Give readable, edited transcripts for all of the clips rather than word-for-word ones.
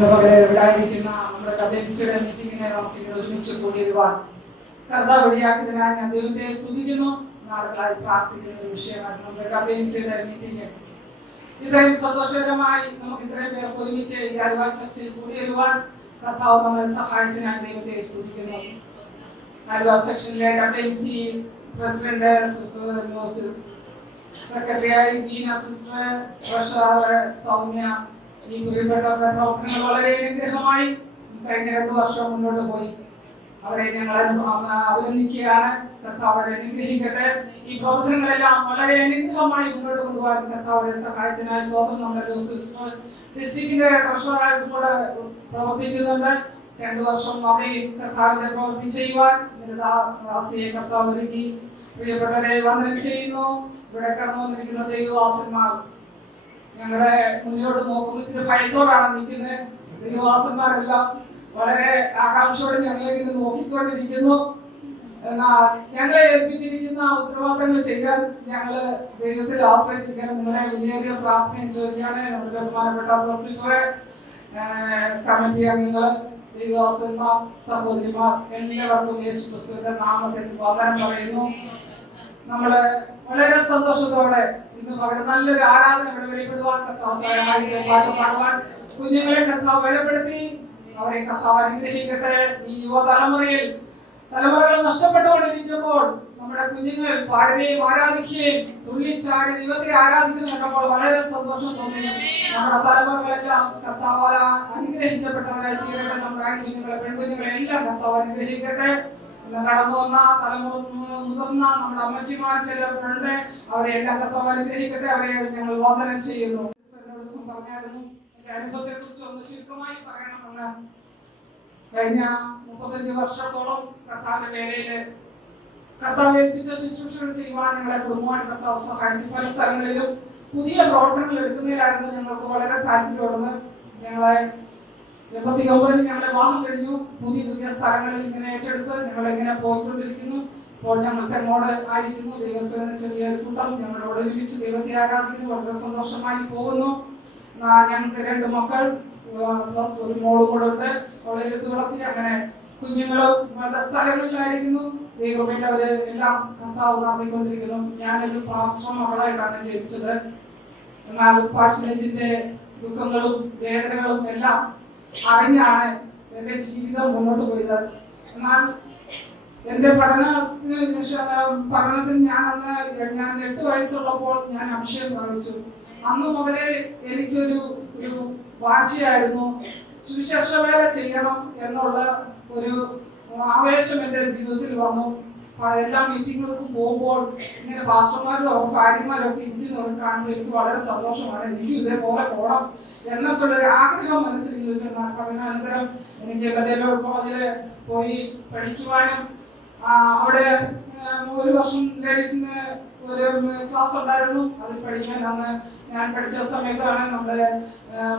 ഇവിടായിരിക്കുന്ന നമ്മുടെ കഥയുടെ മീറ്റിങ്ങിനെ നമുക്ക് ഒരുമിച്ച് കൂടിയിരുവാൻ കർത്താവ് വഴിയാക്കിയതിനായി ഞാൻ ദൈവത്തെ സ്തുതിക്കുന്നു. നാളുകളായി പ്രാർത്ഥിക്കുന്ന ഒരു വിഷയമാണ് നമ്മുടെ കഥയുടെ മീറ്റിംഗ്. ഇത്രയും സന്തോഷകരമായി നമുക്ക് ഇത്രയും പേർക്ക് ഒരുമിച്ച് ഈ അരുവാ ചർച്ചയിൽ കൂടിയിരുവാൻ കർത്താവ് നമ്മളെ സഹായിച്ച് ഞാൻ ദൈവത്തെ സ്തുതിക്കുന്നു. അരുവാ സെക്ഷനിലെ WMC പ്രസിഡന്റ് സിസ്റ്റർ ന്യൂസ്, സെക്രട്ടറിയായി ബീന സിസ്റ്റർ, ട്രഷറർ സൗമ്യ, ഈ പ്രിയപ്പെട്ടവരുടെ പ്രവർത്തനങ്ങൾ വളരെ അനുഗ്രഹമായി കഴിഞ്ഞ 2 വർഷം മുന്നോട്ട് പോയി. അവരെ ഞങ്ങൾ അഭിനന്ദിക്കുകയാണ്. കർത്താവ് അവരെ അനുഗ്രഹിക്കട്ടെ. ഈ പ്രവർത്തനങ്ങളെല്ലാം വളരെ അനുഗ്രഹമായി മുന്നോട്ട് കൊണ്ടുപോകാൻ കർത്താവരെ സഹായിച്ചതിനായി സ്തോത്രം. നമ്മുടെ സിസ്റ്റർ ഡിസ്ട്രിക്റ്റിന്റെ ട്രഷററായിട്ട് കൂടെ പ്രവർത്തിക്കുന്നുണ്ട്. 2 വർഷം അവിടെയും കർത്താവിന്റെ പ്രവൃത്തി ചെയ്യുവാൻ കർത്താവ് ഒരുക്കി. പ്രിയപ്പെട്ടവരെ വന്ദനം ചെയ്യുന്നു. ഇവിടെ കടന്നു വന്നിരിക്കുന്ന ദൈവദാസന്മാർ ഞങ്ങളുടെ മുന്നോട്ട് നോക്കുമ്പോൾ ഇച്ചിരി ഭയത്തോടാണ് നിൽക്കുന്നത്. ദൈവദാസന്മാരെല്ലാം വളരെ ആകാംക്ഷയോടെ ഞങ്ങളിങ്ങനെ നോക്കിക്കൊണ്ടിരിക്കുന്നു. എന്നാൽ ഞങ്ങളെ ഏൽപ്പിച്ചിരിക്കുന്ന ഉത്തരവാദിത്തങ്ങൾ ചെയ്യാൻ ഞങ്ങള് ദൈവത്തിൽ ആശ്രയിച്ചിരിക്കണം. നിങ്ങളെ വലിയ പ്രാർത്ഥന ചോദിക്കുകയാണ്. നമ്മുടെ ബഹുമാനപ്പെട്ട ഹോസ്പിറ്റലെ കമ്മിറ്റി അംഗങ്ങള്, ദൈവദാസന്മാർ, സഹോദരിമാർ എല്ലാവർക്കും യേശു ക്രിസ്തുവിന്റെ നാമത്തിൽ വന്ദനം പറയുന്നു. നമ്മള് വളരെ സന്തോഷത്തോടെ ഇന്ന് പകരം നല്ലൊരു ആരാധന ഇവിടെ വെളിപ്പെടുവാൻ പാട്ട് പാടുവാൻ കുഞ്ഞുങ്ങളെ കർത്താവ് ബലപ്പെടുത്തി. അവരെ കർത്താവ് അനുഗ്രഹിക്കട്ടെ. ഈ തലമുറകൾ നഷ്ടപ്പെട്ടുകൊണ്ടിരിക്കുമ്പോൾ നമ്മുടെ കുഞ്ഞുങ്ങൾ പാടുകയും ആരാധിക്കുകയും തുള്ളിച്ചാടി ദൈവത്തെ ആരാധിക്കുന്നു കണ്ടപ്പോൾ വളരെ സന്തോഷം തോന്നി. നമ്മുടെ തലമുറകളെല്ലാം കർത്താവ് അനുഗ്രഹിക്കപ്പെട്ടവരായി തീരട്ടെ. നമ്മുടെ ആൺകുഞ്ഞുങ്ങളെ പെൺകുഞ്ഞുങ്ങളെ എല്ലാം കർത്താവ് അനുഗ്രഹിക്കട്ടെ. കടന്നു വന്ന തലമുറ മുതിർന്ന നമ്മുടെ അമ്മച്ചിമാർ ചിലരുണ്ട്. അവരെ എല്ലാം കർത്താവ് അനുഗ്രഹിക്കട്ടെ. അവരെ ഞങ്ങൾ വന്ദനം ചെയ്യുന്നു. പറഞ്ഞായിരുന്നു എന്റെ അനുഭവത്തെ കുറിച്ച് ഒന്ന് ചുരുക്കമായി പറയണമെന്ന്. കഴിഞ്ഞ 35 വർഷത്തോളം കർത്താവിന്റെ വേലയില് കർത്താവ് ഏൽപ്പിച്ച ശുശ്രൂഷകൾ ചെയ്യുവാൻ ഞങ്ങളെ കുടുംബമായിട്ട് കർത്താവ് സഹായിച്ചു. പല സ്ഥലങ്ങളിലും പുതിയ പ്രവർത്തനങ്ങൾ എടുക്കുന്നതിലായിരുന്നു ഞങ്ങൾക്ക് വളരെ താല്പര്യമുള്ളത്. ഞങ്ങളെ 89 ഞങ്ങളെ വിവാഹം കഴിഞ്ഞു. പുതിയ സ്ഥലങ്ങളിൽ ഇങ്ങനെ ഏറ്റെടുത്ത് ഞങ്ങളിങ്ങനെ പോയിക്കൊണ്ടിരിക്കുന്നു. ഇപ്പോൾ ഞങ്ങൾ തെങ്ങോട് ആയിരിക്കുന്നു. ദൈവസേന ചെറിയൊരു കൂട്ടം ഞങ്ങളോട് ഒരുമിച്ച് ദൈവത്തെ ആരാധിക്കുന്നു. വളരെ സന്തോഷമായി പോകുന്നു. ഞങ്ങൾക്ക് 2 മക്കൾ പ്ലസ് ഒരു മോളും കൂടെ ഉണ്ട്. അവളെ എടുത്ത് വളർത്തി അങ്ങനെ കുഞ്ഞുങ്ങളും പല സ്ഥലങ്ങളിലായിരിക്കുന്നു. ദൈവമേൽ അവര് എല്ലാം കർത്താവ് നടത്തിക്കൊണ്ടിരിക്കുന്നു. ഞാനൊരു പാസ്റ്റർ മകളായിട്ടാണ് ജനിച്ചത്. എന്നാൽ പാഴ്സനേജിന്റെ ദുഃഖങ്ങളും വേദനകളും എല്ലാം അറിഞ്ഞാണ് എന്റെ ജീവിതം മുന്നോട്ട് പോയത്. എന്നാൽ എന്റെ പഠനത്തിന് ഞാൻ 8 വയസ്സുള്ളപ്പോൾ ഞാൻ അഭിഷേകം പ്രാപിച്ചു. അന്ന് മുതലേ എനിക്കൊരു വാശിയായിരുന്നു. സുവിശേഷ വേല ചെയ്യണം എന്നുള്ള ഒരു ആവേശം എന്റെ ജീവിതത്തിൽ വന്നു. എല്ലാ മീറ്റിങ്ങുകൾക്കും പോകുമ്പോൾ ഇങ്ങനെ പാസ്റ്റർമാരും ഭാര്യമാരും ഒക്കെ ഇരിക്കുന്നവരെ കാണുമ്പോൾ എനിക്ക് വളരെ സന്തോഷമാണ്. എനിക്ക് ഇതേപോലെ പോകണം എന്നൊക്കെയുള്ളൊരു ആഗ്രഹം മനസ്സിൽ വെച്ചാൽ പഠനാനന്തരം എനിക്ക് ബദേലോൾ കോളേജില് പോയി പഠിക്കുവാനും അവിടെ 1 വർഷം ലേഡീസിന് ഒരു ക്ലാസ് ഉണ്ടായിരുന്നു. അതിൽ പഠിക്കാൻ അന്ന് ഞാൻ പഠിച്ച സമയത്താണ് നമ്മുടെ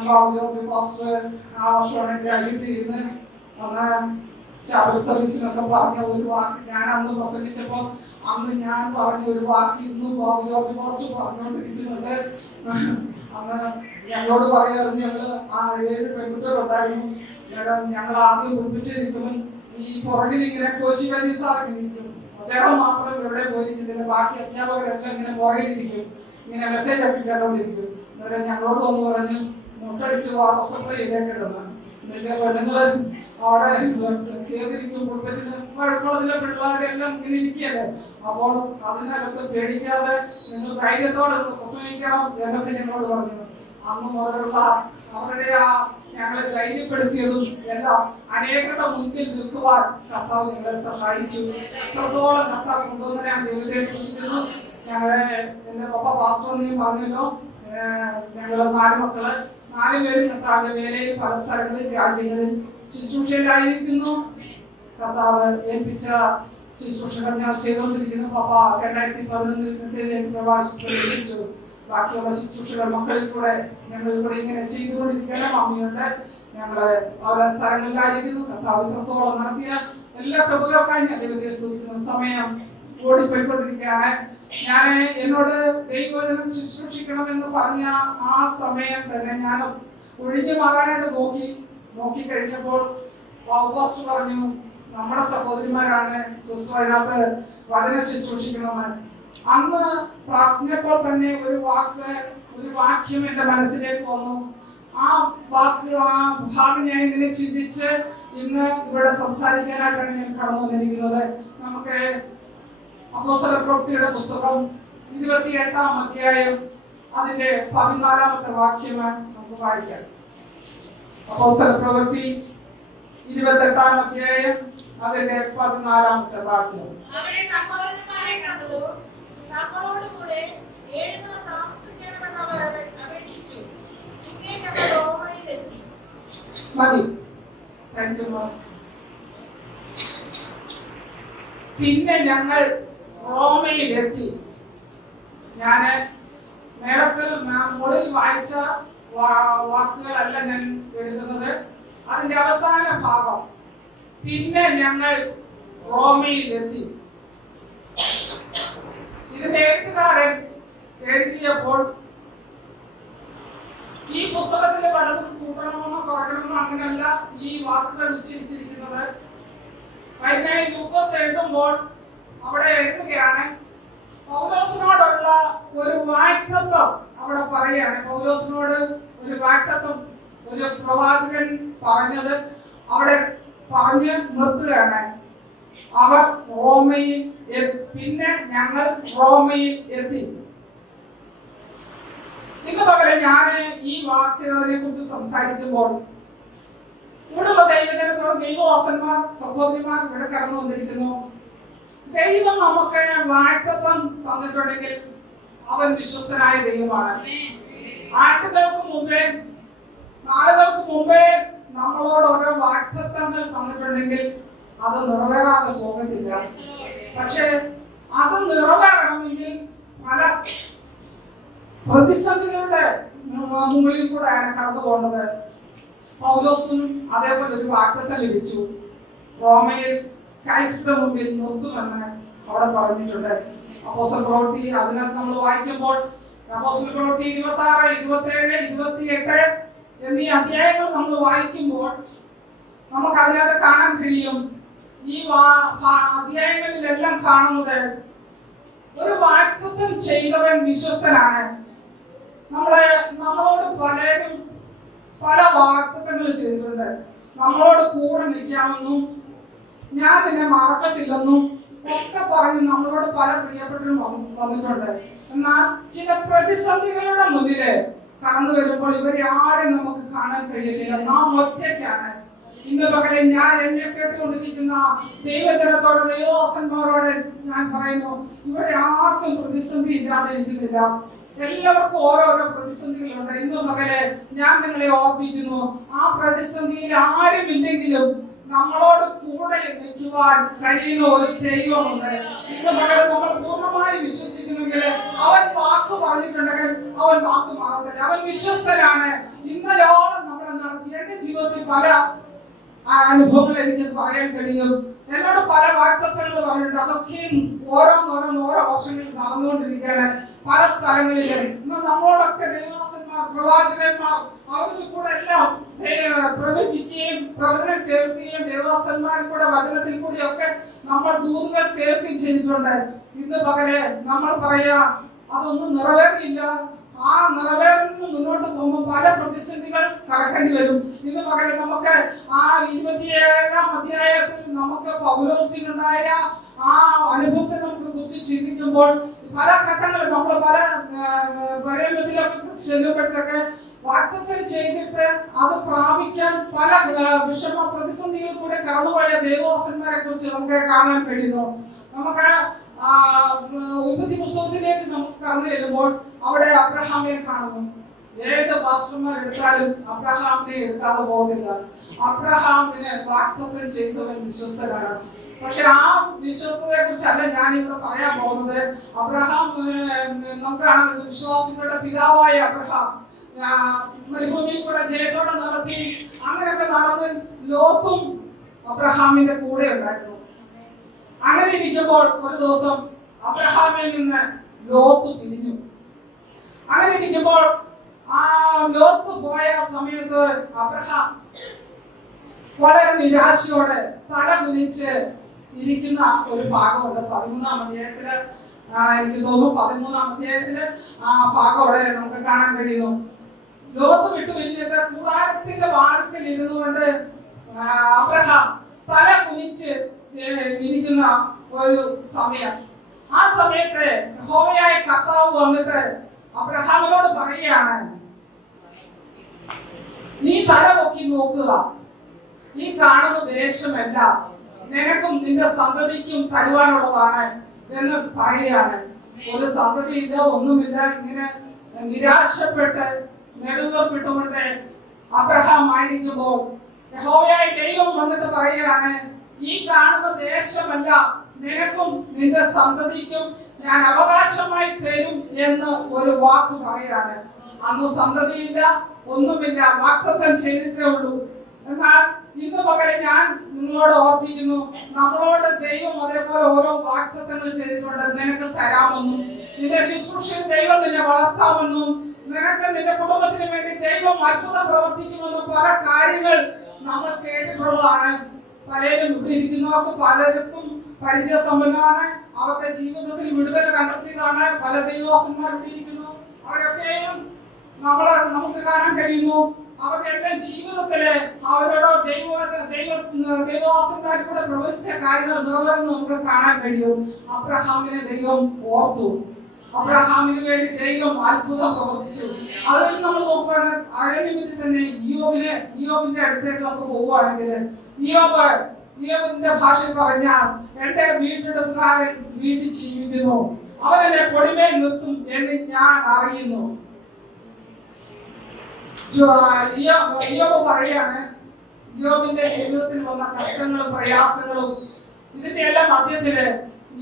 ബാബു പാസ്റ്റർ ആ വർഷമാണ് ഗ്രാജുവേറ്റ് അന്ന് ചാവൽ സർവീസിനൊക്കെ പറഞ്ഞ ഒരു വാക്ക് ഞാൻ അന്ന് പ്രസംഗിച്ചപ്പോൾ അന്ന് ഞാൻ പറഞ്ഞ ഒരു വാക്ക് ഇന്നും ബാബു ജോർജ് പാസ്റ്റർ പറഞ്ഞുകൊണ്ടിരിക്കുന്നുണ്ട്. അന്ന് ഞങ്ങളോട് പറയാറ് ഞങ്ങള് 7 പെൺകുട്ടികളുണ്ടായിരുന്നു. ഞങ്ങൾ ആദ്യം മുൻപിട്ടിരിക്കുമ്പോൾ ഈ പുറകിൽ ഇങ്ങനെ കോശി വലിയ സാറിനിരിക്കും. അദ്ദേഹം മാത്രം എവിടെ പോയിരിക്കുന്നില്ല. ബാക്കി അധ്യാപകരെല്ലാം ഇങ്ങനെ പുറകിലിരിക്കും. ഇങ്ങനെ മെസ്സേജ് ഒക്കെ കേട്ടോണ്ടിരിക്കും. ഞങ്ങളോട് വന്ന് പറഞ്ഞ് മുട്ടടിച്ച് വാട്ടർ സപ്ലൈ ചെയ്തേക്കരുതെന്ന്. പെണ്ണുങ്ങള് അവിടെ കേറിയിരിക്കും. കുടുംബത്തിന് വഴക്കുള്ളതിലെ പിള്ളേരെല്ലാം ഇങ്ങനെ ഇരിക്കുകയല്ലേ. അപ്പോൾ അതിനകത്ത് പേടിക്കാതെ നിങ്ങൾ ധൈര്യത്തോടെ പ്രസംഗിക്കണം എന്നൊക്കെ ഞങ്ങളോട് പറഞ്ഞു. അന്ന് മുതലുള്ള അവരുടെ ഞങ്ങളെ ധൈര്യപ്പെടുത്തിയതും എല്ലാം അനേകരുടെ മുൻപിൽ നിൽക്കുവാൻ കർത്താവ് ഞങ്ങളെ സഹായിച്ചു. എത്രത്തോളം കർത്താവ് കൊണ്ടുവന്ന് ഞാൻ ദൈവത്തെ സ്തുതിക്കുന്നു. ഞങ്ങളെ എന്റെ പപ്പ പാസ്റ്ററിനെയും പറഞ്ഞല്ലോ. ഞങ്ങള് 4 മക്കള് 4 പേരും കർത്താവിന്റെ വേലയിൽ പല സ്ഥലങ്ങളിൽ രാജ്യങ്ങളിൽ ശുശ്രൂഷയിലായിരിക്കുന്നു. കർത്താവ് ഏൽപ്പിച്ച ശുശ്രൂഷകൾ ഞങ്ങൾ ചെയ്തുകൊണ്ടിരിക്കുന്നു. പപ്പ 2011 പ്രവേശിച്ചു. ബാക്കിയുള്ള ശുശ്രൂഷകൾ മക്കളിൽ കൂടെ ഞങ്ങൾ ഇവിടെ ഇങ്ങനെ ചെയ്തുകൊണ്ടിരിക്കണം. അമ്മയുണ്ട്. ഞങ്ങള് പല സ്ഥലങ്ങളിലായിരിക്കുന്നു. കർത്താവ് ഇത്രത്തോളം നടത്തിയ എല്ലാ കൃപകൾക്കായി ഞാൻ ദൈവത്തെ സ്തുതിക്കുന്നു. സമയം ഓടിപ്പോയിക്കൊണ്ടിരിക്കുകയാണ്. ഞാൻ എന്നോട് ദൈവവചനം ശുശ്രൂഷിക്കണമെന്ന് പറഞ്ഞ ആ സമയം തന്നെ ഞാൻ ഒഴിഞ്ഞു മാറാനായിട്ട് നോക്കി. നോക്കിക്കഴിഞ്ഞപ്പോൾ പാസ്റ്റർ പറഞ്ഞു, നമ്മുടെ സഹോദരിമാരാണ് സിസ്റ്റർ അതിനകത്ത് വചനം ശുശ്രൂഷിക്കണമെന്ന്. അന്ന് പറഞ്ഞപ്പോൾ തന്നെ ഒരു വാക്യം എന്റെ മനസ്സിലേക്ക് വന്നു. ആ ഭാഗം ഞാൻ ഇങ്ങനെ ചിന്തിച്ച് ഇന്ന് ഇവിടെ സംസാരിക്കാനായിട്ടാണ് ഞാൻ കടന്നു വന്നിരിക്കുന്നത്. നമുക്ക് അപ്പോസ്തലപ്രവൃത്തിയുടെ പുസ്തകം 28-ാം അധ്യായം അതിന്റെ 14-ാമത്തെ വാക്യം നമുക്ക് വായിക്കാം. അപ്പോസ്തലപ്രവൃത്തി 28-ാം അധ്യായം അതിന്റെ 14-ാമത്തെ വാക്യം. മതി. പിന്നെ ഞങ്ങൾ റോമയിലെത്തി. ഞാന് മേളത്തിൽ മുകളിൽ വായിച്ച വാക്കുകളല്ല ഞാൻ എഴുതുന്നത്, അതിന്റെ അവസാന ഭാഗം. പിന്നെ ഞങ്ങൾ റോമയിലെത്തി. ഇതിന്റെ എഴുത്തുകാരൻ എഴുതിയപ്പോൾ ഈ പുസ്തകത്തിലെ പലതും കൂട്ടണമെന്നോ കുറയ്ക്കണമെന്നോ അങ്ങനെയല്ല ഈ വാക്കുകൾ ഉച്ചരിച്ചിരിക്കുന്നത്. അതിനായി ലൂക്കോസ് എഴുതുമ്പോൾ അവിടെ എഴുതുകയാണ്, പൗലോസിനോടുള്ള ഒരു വാഗ്ദത്തം അവിടെ പറയുകയാണ്. പൗലോസിനോട് ഒരു വാഗ്ദത്തം ഒരു പ്രവാചകൻ പറഞ്ഞത് അവിടെ പറഞ്ഞ് നിർത്തുകയാണ്. അവർ റോമയിൽ പിന്നെ ഞങ്ങൾ റോമയിൽ എത്തി. ഇന്ന് പകരം ഞാൻ ഈ വാക്കുകളെ കുറിച്ച് സംസാരിക്കുമ്പോൾ ഇവിടെയുള്ള ദൈവജനത്തോട് ദൈവദാസന്മാർ സഹോദരിമാർ ഇവിടെ കടന്നു വന്നിരിക്കുന്നു. ദൈവം നമുക്ക് വാഗ്ദത്തം തന്നിട്ടുണ്ടെങ്കിൽ അവൻ വിശ്വസ്തനായ ദൈവമാണ്. നാളുകൾക്ക് മുമ്പേ നമ്മളോട് ഓരോ വാഗ്ദത്തങ്ങൾ തന്നിട്ടുണ്ടെങ്കിൽ അത് നിറവേറാതെ പോകത്തില്ല. പക്ഷെ അത് നിറവേറണമെങ്കിൽ പല പ്രതിസന്ധികളുടെ മുകളിൽ കൂടെയാണ് കടന്നു പോകുന്നത്. പൗലോസിനും അതേപോലെ ഒരു വാഗ്ദത്തം ലഭിച്ചു. റോമയിൽ ക്രൈസ്തവ മുമ്പിൽ നിർത്തുമെന്ന് അവിടെ പറഞ്ഞിട്ടുണ്ട്. അപ്പോസ്തലപ്രവൃത്തി അതിനകത്ത് നമ്മൾ വായിക്കുമ്പോൾ അപ്പോസ്തലപ്രവൃത്തി 26, 27, 28 എന്നീ അധ്യായങ്ങൾ നമ്മൾ വായിക്കുമ്പോൾ നമുക്ക് അതിനകത്ത് കാണാൻ കഴിയും. ഈ അധ്യായങ്ങളിലെല്ലാം കാണുന്നത് ഒരു വാഗ്ദത്തം ചെയ്തവൻ വിശ്വസ്തനാണ്. നമ്മളോട് പലരും പല വാഗ്ദത്തങ്ങൾ ചെയ്തിട്ടുണ്ട്. നമ്മളോട് കൂടെ നിൽക്കാമെന്നും ഞാൻ നിന്നെ മറക്കത്തില്ലെന്നും ഒക്കെ പറഞ്ഞ് നമ്മളോട് പല പ്രിയപ്പെട്ടവരും വന്നിട്ടുണ്ട്. എന്നാൽ ചില പ്രതിസന്ധികളുടെ മുന്നില് കടന്നു വരുമ്പോൾ ഇവരെ ആരും നമുക്ക് കാണാൻ കഴിയത്തില്ല. നാം ഒറ്റയ്ക്കാണ്. ഇന്ന് പകരം ഞാൻ എന്നെ കേട്ടുകൊണ്ടിരിക്കുന്ന ദൈവജനത്തോട് ദൈവദാസന്മാരോട് ഞാൻ പറയുന്നു, ഇവിടെ ആർക്കും പ്രതിസന്ധി ഇല്ലാതെ ഇരിക്കുന്നില്ല. എല്ലാവർക്കും ഓരോരോ പ്രതിസന്ധികളുണ്ട്. ഇന്ന് പകല് ഞാൻ നിങ്ങളെ ഓർപ്പിക്കുന്നു, ആ പ്രതിസന്ധിയിൽ ആരും ഇല്ലെങ്കിലും നമ്മളോട് കൂടെ നിൽക്കുവാൻ കഴിയുന്ന ഒരു ദൈവമുണ്ട്. ഇന്ന് പകരം നമ്മൾ പൂർണ്ണമായി വിശ്വസിക്കുന്നെങ്കിൽ അവൻ വാക്ക് പറഞ്ഞിട്ടുണ്ടെങ്കിൽ അവൻ വാക്ക് മാറത്തില്ല. അവൻ വിശ്വസ്തനാണ്. ഇന്നലോളം നമ്മളെ നടത്തി എന്റെ ജീവിതത്തിൽ പല അനുഭവങ്ങൾ എനിക്ക് പറയാൻ കഴിയും. എന്നോട് പല വാഗ്ദത്തങ്ങൾ പറഞ്ഞിട്ടുണ്ട്. അതൊക്കെയും ഓരോ വർഷങ്ങളിൽ നടന്നുകൊണ്ടിരിക്കുകയാണ് പല സ്ഥലങ്ങളിലും. ഇന്ന് നമ്മളോടൊക്കെ ദൈവദാസന്മാർ പ്രവാചകന്മാർ അവരിൽ കൂടെ എല്ലാം പ്രവചിക്കുകയും പ്രവചനം കേൾക്കുകയും ദൈവദാസന്മാരിൽ കൂടെ വചനത്തിൽ കൂടിയൊക്കെ നമ്മൾ ദൂതുകൾ കേൾക്കുകയും ചെയ്തിട്ടുണ്ട്. ഇന്ന് പകരം നമ്മൾ പറയാ അതൊന്നും നിറവേറിയില്ല. ആ നിറവേറിന് മുന്നോട്ട് പോകുമ്പോൾ പല പ്രതിസന്ധികൾ കടക്കേണ്ടി വരും. ഇന്ന് പകരം നമുക്ക് ആ 27-ാം അധ്യായത്തിൽ നമുക്ക് പൗലോസിനുണ്ടായ ആ അനുഭവത്തെ നമുക്ക് കുറിച്ച് ചിന്തിക്കുമ്പോൾ പല ഘട്ടങ്ങളിൽ നമ്മൾ പല പഴയത്തിലൊക്കെ ചെല്ലുമ്പോഴത്തേക്ക് വാഗ്ദത്തം ചെയ്തിട്ട് അത് പ്രാപിക്കാൻ പല വിഷമ പ്രതിസന്ധികൾ കൂടെ കടന്നുപോയ ദൈവദാസന്മാരെ കുറിച്ച് നമുക്ക് കാണാൻ കഴിയുന്നു. നമുക്ക് ഉൽപ്പത്തി പുസ്തകത്തിലേക്ക് നമുക്ക് കടന്നു ചെല്ലുമ്പോൾ അവിടെ അബ്രഹാമിനെ കാണുന്നു. ഏത് പാസ്റ്റർമാർ എടുത്താലും അബ്രഹാമിനെ എടുക്കാതെ പോകുന്നില്ല. അബ്രഹാമിന് വാഗ്ദത്തം ചെയ്തവൻ വിശ്വസ്തനാണ്. പക്ഷെ ആ വിശ്വസ്തതയെ കുറിച്ചല്ല ഞാനിവിടെ പറയാൻ പോകുന്നത്. അബ്രഹാം നമുക്കാണ് വിശ്വാസികളുടെ പിതാവായ അബ്രഹാം മരുഭൂമിയിൽ കൂടെ ജയത്തോടെ നടത്തി. അങ്ങനെയൊക്കെ നടന്ന് ലോത്തും അബ്രഹാമിന്റെ കൂടെ ഉണ്ടായിരുന്നു. അങ്ങനെ ഇരിക്കുമ്പോൾ ഒരു ദിവസം അബ്രഹാമിൽ നിന്ന് ലോത്ത് പിരിഞ്ഞു. അങ്ങനെ ഇരിക്കുമ്പോൾ ആ ലോത്ത് പോയ സമയത്ത് അബ്രഹാം വളരെ നിരാശയോടെ തല കുനിച്ച് ഇരിക്കുന്ന ഒരു ഭാഗമുണ്ട്. 13-ാം അധ്യായത്തില് എനിക്ക് തോന്നുന്നു 13-ാം അധ്യായത്തില് ആ ഭാഗം അവിടെ നമുക്ക് കാണാൻ കഴിയുന്നു. ലോകത്ത് വിട്ടു വലിയത് കൂടാരത്തിന്റെ വാതിൽക്കൽ ഇരുന്നുകൊണ്ട് അബ്രഹാം തല കുനിച്ച് ഇരിക്കുന്ന ഒരു സമയം. ആ സമയത്ത് യഹോവയായ കർത്താവ് വന്നിട്ട് അബ്രഹാമിനോട് പറയുകയാണ്, നീ തല പൊക്കി നോക്കുക, നീ കാണുന്ന ദേശമെല്ലാം നിനക്കും നിന്റെ സന്തതിക്കും തരുവാനുള്ളതാണ് എന്ന് പറയുകയാണ്. ഒരു സന്തതിയില്ല, ഒന്നുമില്ല. ഇങ്ങനെ നിരാശപ്പെട്ട് നെടുവപ്പെട്ടുകൊണ്ട് അബ്രഹാം ആയിരിക്കുമ്പോൾ യഹോവയായ ദൈവം വന്നിട്ട് പറയുകയാണ്, ഈ കാണുന്ന ദേശമല്ല നിനക്കും നിന്റെ സന്തതിക്കും ഞാൻ അവകാശമായി തരും എന്ന് ഒരു വാക്ക് പറയാണ്. അന്ന് സന്തതിയില്ല, ഒന്നുമില്ല, വാഗ്ദത്തം ചെയ്തിട്ടേ ഉള്ളൂ. എന്നാൽ ഇന്ന് പകരം ഞാൻ നിങ്ങളോട് ഓർപ്പിക്കുന്നു, നമ്മളോട് ദൈവം അതേപോലെ ഓരോ വാഗ്ദത്തങ്ങൾ ചെയ്തിട്ടുണ്ട്. നിനക്ക് തരാമെന്നും നിന്റെ ശുശ്രൂഷയിൽ ദൈവം നിന്നെ വളർത്താമെന്നും നിനക്ക് നിന്റെ കുടുംബത്തിന് വേണ്ടി ദൈവം അത്ഭുതം പ്രവർത്തിക്കുമെന്നും പല കാര്യങ്ങൾ നമ്മൾ കേട്ടിട്ടുള്ളതാണ്. പലരും ഇവിടെ ഇരിക്കുന്നവർക്ക് പലർക്കും പരിചയസമ്പന്നമാണ്. അവരുടെ ജീവിതത്തിൽ വിടുതൽ കണ്ടെത്തിയതാണ്. പല ദൈവദാസന്മാർ ഇവിടെ ഇരിക്കുന്നു. അവരൊക്കെയും നമുക്ക് കാണാൻ കഴിയുന്നു. അവരുടെ എല്ലാം ജീവിതത്തില് അവരോട് ദൈവദാസന്മാർ കൂടെ പ്രവചിച്ച കാര്യങ്ങൾ നിറവേറുന്നു നമുക്ക് കാണാൻ കഴിയും. അബ്രഹാമിനെ ദൈവം ഓർത്തു. അബ്രഹാമിന് വേണ്ടി ദൈവം അത്ഭുതം പ്രവർത്തിച്ചു. അതിൽ നമ്മൾ നോക്കുകയാണ്. അതേ നിമിത്തം തന്നെ ഇയ്യോബിന്റെ അടുത്തേക്ക് നമുക്ക് പോവുകയാണെങ്കിൽ ഇയ്യോബിന്റെ ഭാഷയിൽ പറഞ്ഞാൽ, എന്റെ വീണ്ടെടുപ്പുകാരൻ വീട്ടിൽ ജീവിക്കുന്നു, അവൻ എന്നെ പൊടിമേൽ നിർത്തും എന്ന് ഞാൻ അറിയുന്നു. ഇയ്യോബ് പറയാണ്, ഇയ്യോബിന്റെ ജീവിതത്തിൽ വന്ന കഷ്ടങ്ങളും പ്രയാസങ്ങളും ഇതിന്റെ എല്ലാം മധ്യത്തില്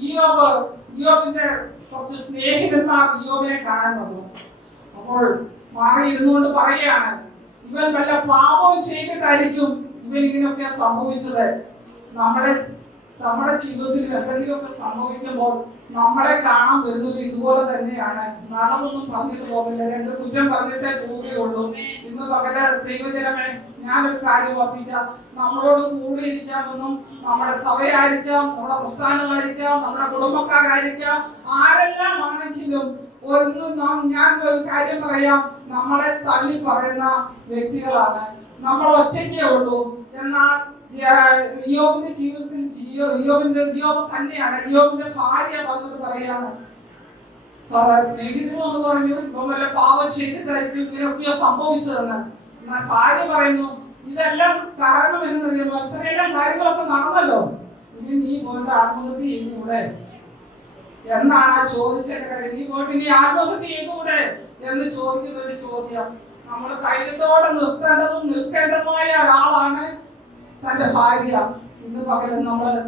ഇയ്യോബിന്റെ കുറച്ച് സ്നേഹിതന്മാർ ഇയ്യോബിനെ കാണാൻ വന്നു. അപ്പോൾ മാറി ഇരുന്നുകൊണ്ട് പറയുകയാണ്, ഇവൻ വല്ല പാപവും ചെയ്തിട്ടായിരിക്കും ഇവൻ ഇങ്ങനെയൊക്കെ സംഭവിച്ചത്. നമ്മുടെ ജീവിതത്തിൽ എന്തെങ്കിലുമൊക്കെ സംഭവിക്കുമ്പോൾ നമ്മളെ കാണാൻ വരുന്നത് ഇതുപോലെ തന്നെയാണ്. നടന്നൊന്നും പറഞ്ഞിട്ട് പോകില്ല, രണ്ട് കുറ്റം പറഞ്ഞിട്ടേ പോവുകയുള്ളൂ. ഇന്ന് പകല് ദൈവജനമേ, ഞാനൊരു കാര്യം ഓർപ്പിക്കാം. നമ്മളോട് കൂടി ഇരിക്കാമെന്നും നമ്മുടെ സഭയായിരിക്കാം, നമ്മുടെ പ്രസ്ഥാനമായിരിക്കാം, നമ്മുടെ കുടുംബക്കാരായിരിക്കാം, ആരെല്ലാം ആണെങ്കിലും ഞാൻ ഒരു കാര്യം പറയാം, നമ്മളെ തള്ളി പറയുന്ന വ്യക്തികളാണ്. നമ്മൾ ഒറ്റയ്ക്കേ ഉള്ളൂ. എന്നാൽ ഇയ്യോബിന്റെ ജീവിതത്തിൽ ഇയ്യോബ് തന്നെയാണ്. ഇയ്യോബിന്റെ ഭാര്യ വന്നിട്ട് പറയാണ്, സ്നേഹിതനെന്ന് പറഞ്ഞു, ഇപ്പം വല്ല പാവം ചെയ്തിട്ടായിരിക്കും ഇങ്ങനെയൊക്കെയോ സംഭവിച്ചതെന്ന്. എന്നാൽ ഭാര്യ പറയുന്നു, ഇതെല്ലാം കാരണം എന്നറിയുമോ, ഇത്രയെല്ലാം കാര്യങ്ങളൊക്കെ നടന്നല്ലോ, ഇനി നീ പോയിട്ട് ആത്മഹത്യ ചെയ്യുന്നൂടെ എന്നാണ് ചോദിച്ച കാര്യം. നീ പോയിട്ട് നീ ആത്മഹത്യ ചെയ്തുകൂടെ എന്ന് ചോദിക്കുന്ന ഒരു ചോദ്യം. നമ്മൾ ധൈര്യത്തോടെ നിർത്തേണ്ടതും നിൽക്കേണ്ടതുമായ ഒരാളാണ് തന്റെ ഭാര്യ. ഇന്ന് പകരം നമ്മുടെ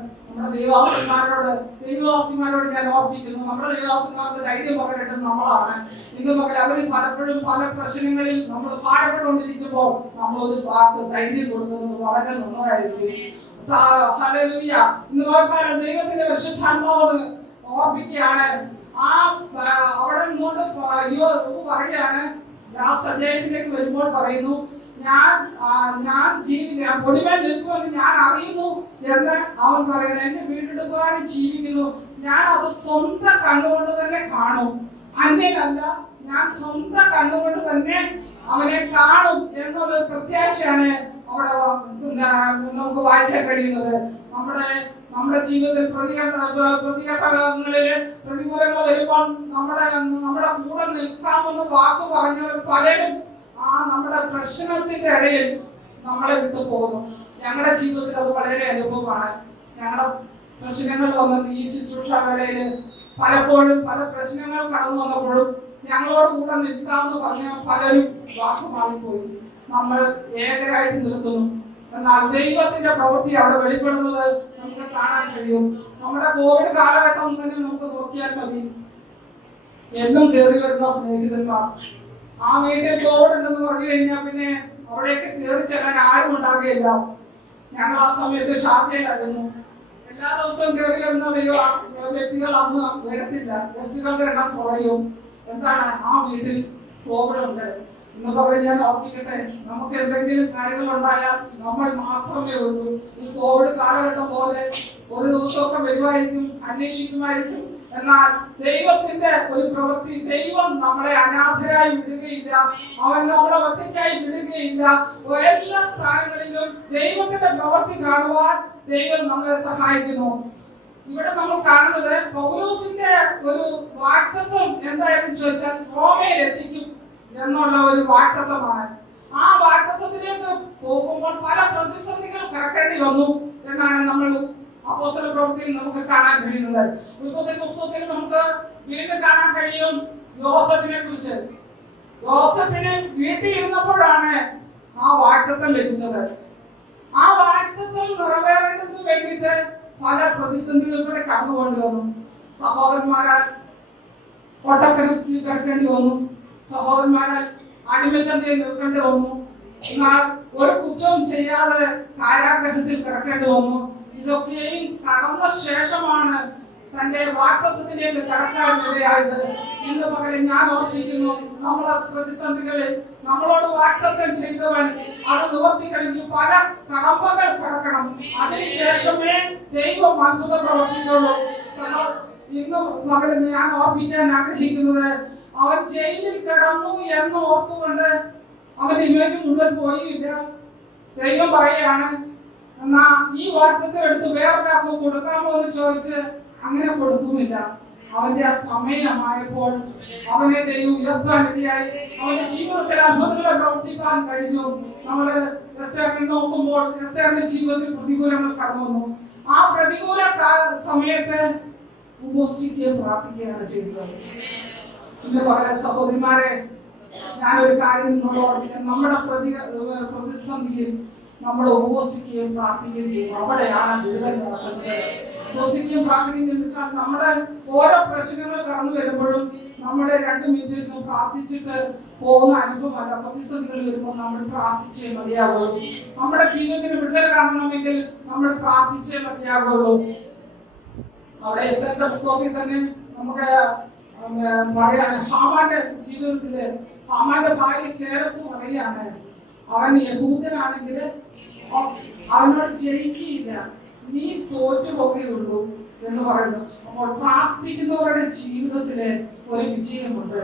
ദൈവദാസന്മാരോട് ഞാൻ ഓർപ്പിക്കുന്നു, നമ്മുടെ ദൈവദാസന്മാർക്ക് ധൈര്യം പകരേണ്ടത് നമ്മളാണ്. ഇന്ന് പകരം അവർ പലപ്പോഴും പല പ്രശ്നങ്ങളിൽ നമ്മൾ ഭാരപ്പെട്ടുകൊണ്ടിരിക്കുമ്പോൾ നമ്മളൊരു വാക്ക് ധൈര്യം കൊടുക്കുന്നത് വളരെ നന്നായിരിക്കും. ഹല്ലേലൂയ. ഇന്ന് വാക്കാലം ദൈവത്തിന്റെ പരിശുദ്ധാത്മാവ് ഓർപ്പിക്കുകയാണ്. അവിടെ നിന്നുകൊണ്ട് പറയാണ്, ലാസ്റ്റ് അധ്യായത്തിലേക്ക് വരുമ്പോൾ പറയുന്നു, ഞാൻ ജീവിക്കാം, പൊടിമേൽ നിൽക്കുമെന്ന് ഞാൻ അറിയുന്നു എന്ന് അവൻ പറയുന്നു. എന്റെ വീണ്ടെടുപ്പുകാരൻ ജീവിക്കുന്നു, ഞാൻ അത് സ്വന്തം കണ്ണുകൊണ്ട് തന്നെ കാണും, അന്യനല്ല, ഞാൻ സ്വന്തം കണ്ണുകൊണ്ട് തന്നെ അവനെ കാണും എന്നുള്ള പ്രത്യാശയാണ് അവിടെ നമുക്ക് വായിക്കാൻ കഴിയുന്നത്. നമ്മുടെ ജീവിതത്തിൽ പ്രതികരണങ്ങളില് പ്രതികൂലങ്ങൾ വരുമ്പോൾ നമ്മുടെ കൂടെ നിൽക്കാമെന്ന് വാക്ക് പറഞ്ഞവർ പലരും നമ്മുടെ പ്രശ്നത്തിന്റെ ഇടയിൽ നമ്മളെ വിട്ടു പോകുന്നു. ഞങ്ങളുടെ ജീവിതത്തിൽ അത് വളരെ അനുഭവമാണ്. ഞങ്ങളുടെ പ്രശ്നങ്ങൾ വന്ന ഈ ശുശ്രൂഷ വേളയില് പലപ്പോഴും പല പ്രശ്നങ്ങൾ കടന്നു വന്നപ്പോഴും ഞങ്ങളോട് കൂടെ നിൽക്കാമെന്ന് പറഞ്ഞ പലരും വാക്ക് മാറിപ്പോയി. നമ്മൾ ഏകരായിട്ട് നിൽക്കുന്നു. എന്നാൽ ദൈവത്തിന്റെ പ്രവൃത്തി അവിടെ വെളിപ്പെടുന്നത് നമുക്ക് കാണാൻ കഴിയും. നമ്മുടെ കോവിഡ് കാലഘട്ടം തന്നെ നമുക്ക് നോക്കിയാൽ മതി. എന്നും കയറി വരുന്ന സ്നേഹിതന്മാർ, ആ വീട്ടിൽ കോവിഡ് ഉണ്ടെന്ന് പറഞ്ഞു കഴിഞ്ഞാൽ പിന്നെ അവിടേക്ക് കയറി ചെല്ലാൻ ആരും ഉണ്ടാകുകയില്ല. ഞങ്ങൾ ആ സമയത്ത് ഷാർജയിലായിരുന്നു. എല്ലാ ദിവസവും കയറി വരുന്ന വ്യക്തികൾ അന്ന് വരത്തില്ല. ഗസ്റ്റുകളുടെ എണ്ണം കുറയും. എന്താണ്, ആ വീട്ടിൽ കോവിഡ് ഉണ്ട്. ഇന്ന് പകരം ഞാൻ ഓർപ്പിക്കട്ടെ, നമുക്ക് എന്തെങ്കിലും കാര്യങ്ങൾ ഉണ്ടായാൽ നമ്മൾ മാത്രമേ ഉള്ളൂ. ഈ കോവിഡ് കാലഘട്ടം പോലെ ഒരു ദിവസമൊക്കെ വരുമായിരിക്കും, അന്വേഷിക്കുമായിരിക്കും. എന്നാൽ ദൈവത്തിന്റെ ഒരു പ്രവൃത്തി, ദൈവം നമ്മളെ അനാഥരായി വിടുകയില്ല, അവൻ നമ്മളെ ഒറ്റയ്ക്കായി വിടുകയില്ല. എല്ലാ സ്ഥാനങ്ങളിലും ദൈവത്തിന്റെ പ്രവൃത്തി കാണുവാൻ ദൈവം നമ്മളെ സഹായിക്കുന്നു. ഇവിടെ നമ്മൾ കാണുന്നത് പൗലോസിന്റെ ഒരു വാഗ്ദത്തം എന്തായെന്ന് ചോദിച്ചാൽ റോമയിൽ എത്തിക്കും എന്നുള്ള ഒരു വാഗ്ദത്തമാണ്. ആ വാഗ്ദത്തത്തിലേക്ക് പോകുമ്പോൾ പല പ്രതിസന്ധികൾ കടക്കേണ്ടി വന്നു എന്നാണ് നമ്മൾ അപ്പോസ്തല പ്രവൃത്തിയിൽ നമുക്ക് കാണാൻ കഴിയുന്നത്. ഉൽപ്പത്തി പുസ്തകത്തിൽ നമുക്ക് വീണ്ടും കാണാൻ കഴിയും യോസേഫിനെ കുറിച്ച്. യോസേഫിന് വീട്ടിൽ ഇരുന്നപ്പോഴാണ് ആ വാഗ്ദത്തം ലഭിച്ചത്. ആ വാഗ്ദത്തം നിറവേറേണ്ടതിന് വേണ്ടിയിട്ട് പല പ്രതിസന്ധികളിലൂടെ കടന്നുകൊണ്ട് വന്നു. സഹോദരന്മാരാൽ ഒട്ടക്കിടത്തിൽ കിടക്കേണ്ടി വന്നു, സഹോദരന്മാരാൽ അടിമച്ചന്തയിൽ നിൽക്കേണ്ടി വന്നു. എന്നാൽ ഒരു കുറ്റവും ചെയ്യാതെ കാരാഗ്രഹത്തിൽ കിടക്കേണ്ടി വന്നു. ഇതൊക്കെയും കടന്ന ശേഷമാണ് തന്റെ വാഗ്ദത്തത്തിലേക്ക് കടക്കാൻ ഇടയായത്. ഇന്ന് പകരം ഞാൻ ഓർമ്മിക്കുന്നു, നമ്മളെ പ്രതിസന്ധികളിൽ നമ്മളോട് വാഗ്ദത്തം ചെയ്തവൻ അത് നിവർത്തിക്കണമെങ്കിൽ പല കടമ്പകൾ കടക്കണം. അതിനുശേഷമേ ദൈവം അത്ഭുതം പ്രവർത്തിക്കുള്ളൂ. ഇന്ന് പകരം ഞാൻ ഓർമ്മിക്കാൻ ആഗ്രഹിക്കുന്നത്, അവൻ ജയിലിൽ കിടന്നു എന്ന് ഓർത്തുകൊണ്ട് അവന്റെ ഇമേജ് മുഴുവൻ പോയില്ല. ദൈവം പറയുകയാണ്, എന്നാ ഈ വാഗ്ദത്തം എടുത്ത് വേറൊരാൾക്ക് കൊടുക്കാമോ എന്ന് ചോദിച്ച് അങ്ങനെ കൊടുത്തുമില്ല. അവന്റെ ആ സമയമായപ്പോൾ അവനെ ദൈവം ഉയർത്താൻ ഇടയായി. അവന്റെ ജീവിതത്തിൽ അത്ഭുതങ്ങളെ പ്രവർത്തിക്കാൻ കഴിഞ്ഞു. നമ്മള് എസ്തേറിനെ നോക്കുമ്പോൾ എസ്തേറിന്റെ ജീവിതത്തിൽ പ്രതികൂലങ്ങൾ കടന്നു വന്നു. ആ പ്രതികൂല സമയത്ത് ഉപസിക്കുകയും പ്രാർത്ഥിക്കുകയാണ് ചെയ്തത്. എന്റെ പല സഹോദരിമാരെ, ഞാനൊരു കാര്യം നിങ്ങളോട് ഓർമ്മിക്കാം. നമ്മുടെ പ്രതിസന്ധിയിൽ നമ്മൾ ഉപവസിക്കുകയും പ്രാർത്ഥിക്കുകയും ചെയ്യും. അവിടെയാണ് വിടുതൽ നടക്കുന്നത്. ഉപവസിക്കുകയും പ്രാർത്ഥിക്കുകയും വെച്ചാൽ നമ്മുടെ ഓരോ പ്രശ്നങ്ങൾ കടന്നു വരുമ്പോഴും നമ്മളെ 2 മിനിറ്റ് പ്രാർത്ഥിച്ചിട്ട് പോകുന്ന അനുഭവമല്ല. പ്രതിസന്ധികൾ വരുമ്പോൾ നമ്മൾ പ്രാർത്ഥിച്ചേ മതിയാകുള്ളൂ. നമ്മുടെ ജീവിതത്തിന് വിടുതൽ കാണണമെങ്കിൽ നമ്മൾ പ്രാർത്ഥിച്ചേ മതിയാകുള്ളൂ. അവിടെ എസ്തേറിന്റെ പുസ്തകത്തിൽ തന്നെ നമുക്ക് പറയാണ്, ഹാമാന്റെ ജീവിതത്തില് ഹാമാന്റെ ഭാര്യ ശേരസ് പറയാണ്, അവൻ യഹൂദനാണെങ്കിൽ അവനോട് ജയിക്കില്ല, നീ തോറ്റു പോകുകയുള്ളൂ എന്ന് പറയുന്നു. അപ്പോൾ പ്രാർത്ഥിക്കുന്നവരുടെ ജീവിതത്തില് ഒരു വിജയമുണ്ട്.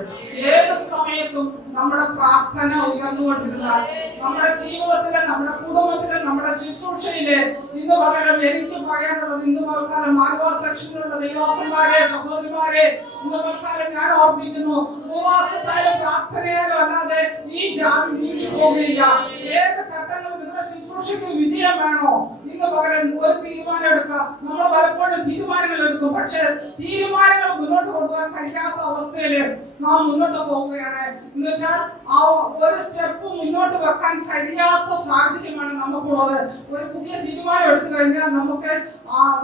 ഏത് സമയത്തും നമ്മുടെ പ്രാർത്ഥന ഉയർന്നുകൊണ്ടിരുന്നാൽ നമ്മുടെ ജീവിതത്തിലെ, നമ്മുടെ കുടുംബത്തിലെ, നമ്മുടെ ശുശ്രൂഷയിലെ ഇന്ന് പകരം എനിക്ക് പറയാനുള്ളത്, ഇന്ന് പകരം മാൽവാ സെക്ഷനിലുള്ള ദൈവദാസന്മാരെ, സഹോദരിമാരെ, ഇന്ന് പകരം ഞാൻ ഓർമ്മിക്കുന്നു, ഉപവാസത്താലും പ്രാർത്ഥനയാലും അല്ലാതെ ഈ ജാതി നീങ്ങി പോകില്ല. ഏത് ഘട്ടങ്ങളിൽ നിങ്ങളുടെ ശുശ്രൂഷയ്ക്ക് വിജയം വേണോ, ഇന്ന് പകരം ഒരു തീരുമാനം എടുക്കുക. നമ്മൾ പലപ്പോഴും തീരുമാനങ്ങൾ എടുക്കും, പക്ഷെ തീരുമാനങ്ങൾ മുന്നോട്ട് കൊണ്ടുപോകാൻ കഴിയാത്ത അവസ്ഥയില് നാം മുന്നോട്ട് പോവുകയാണ്. എന്ന് വെച്ചാൽ ആ ഒരു സ്റ്റെപ്പ് മുന്നോട്ട് വെക്കാൻ കഴിയാത്ത സാഹചര്യമാണ് നമുക്കുള്ളത്. ഒരു പുതിയ തീരുമാനം എടുത്തു കഴിഞ്ഞാൽ നമുക്ക്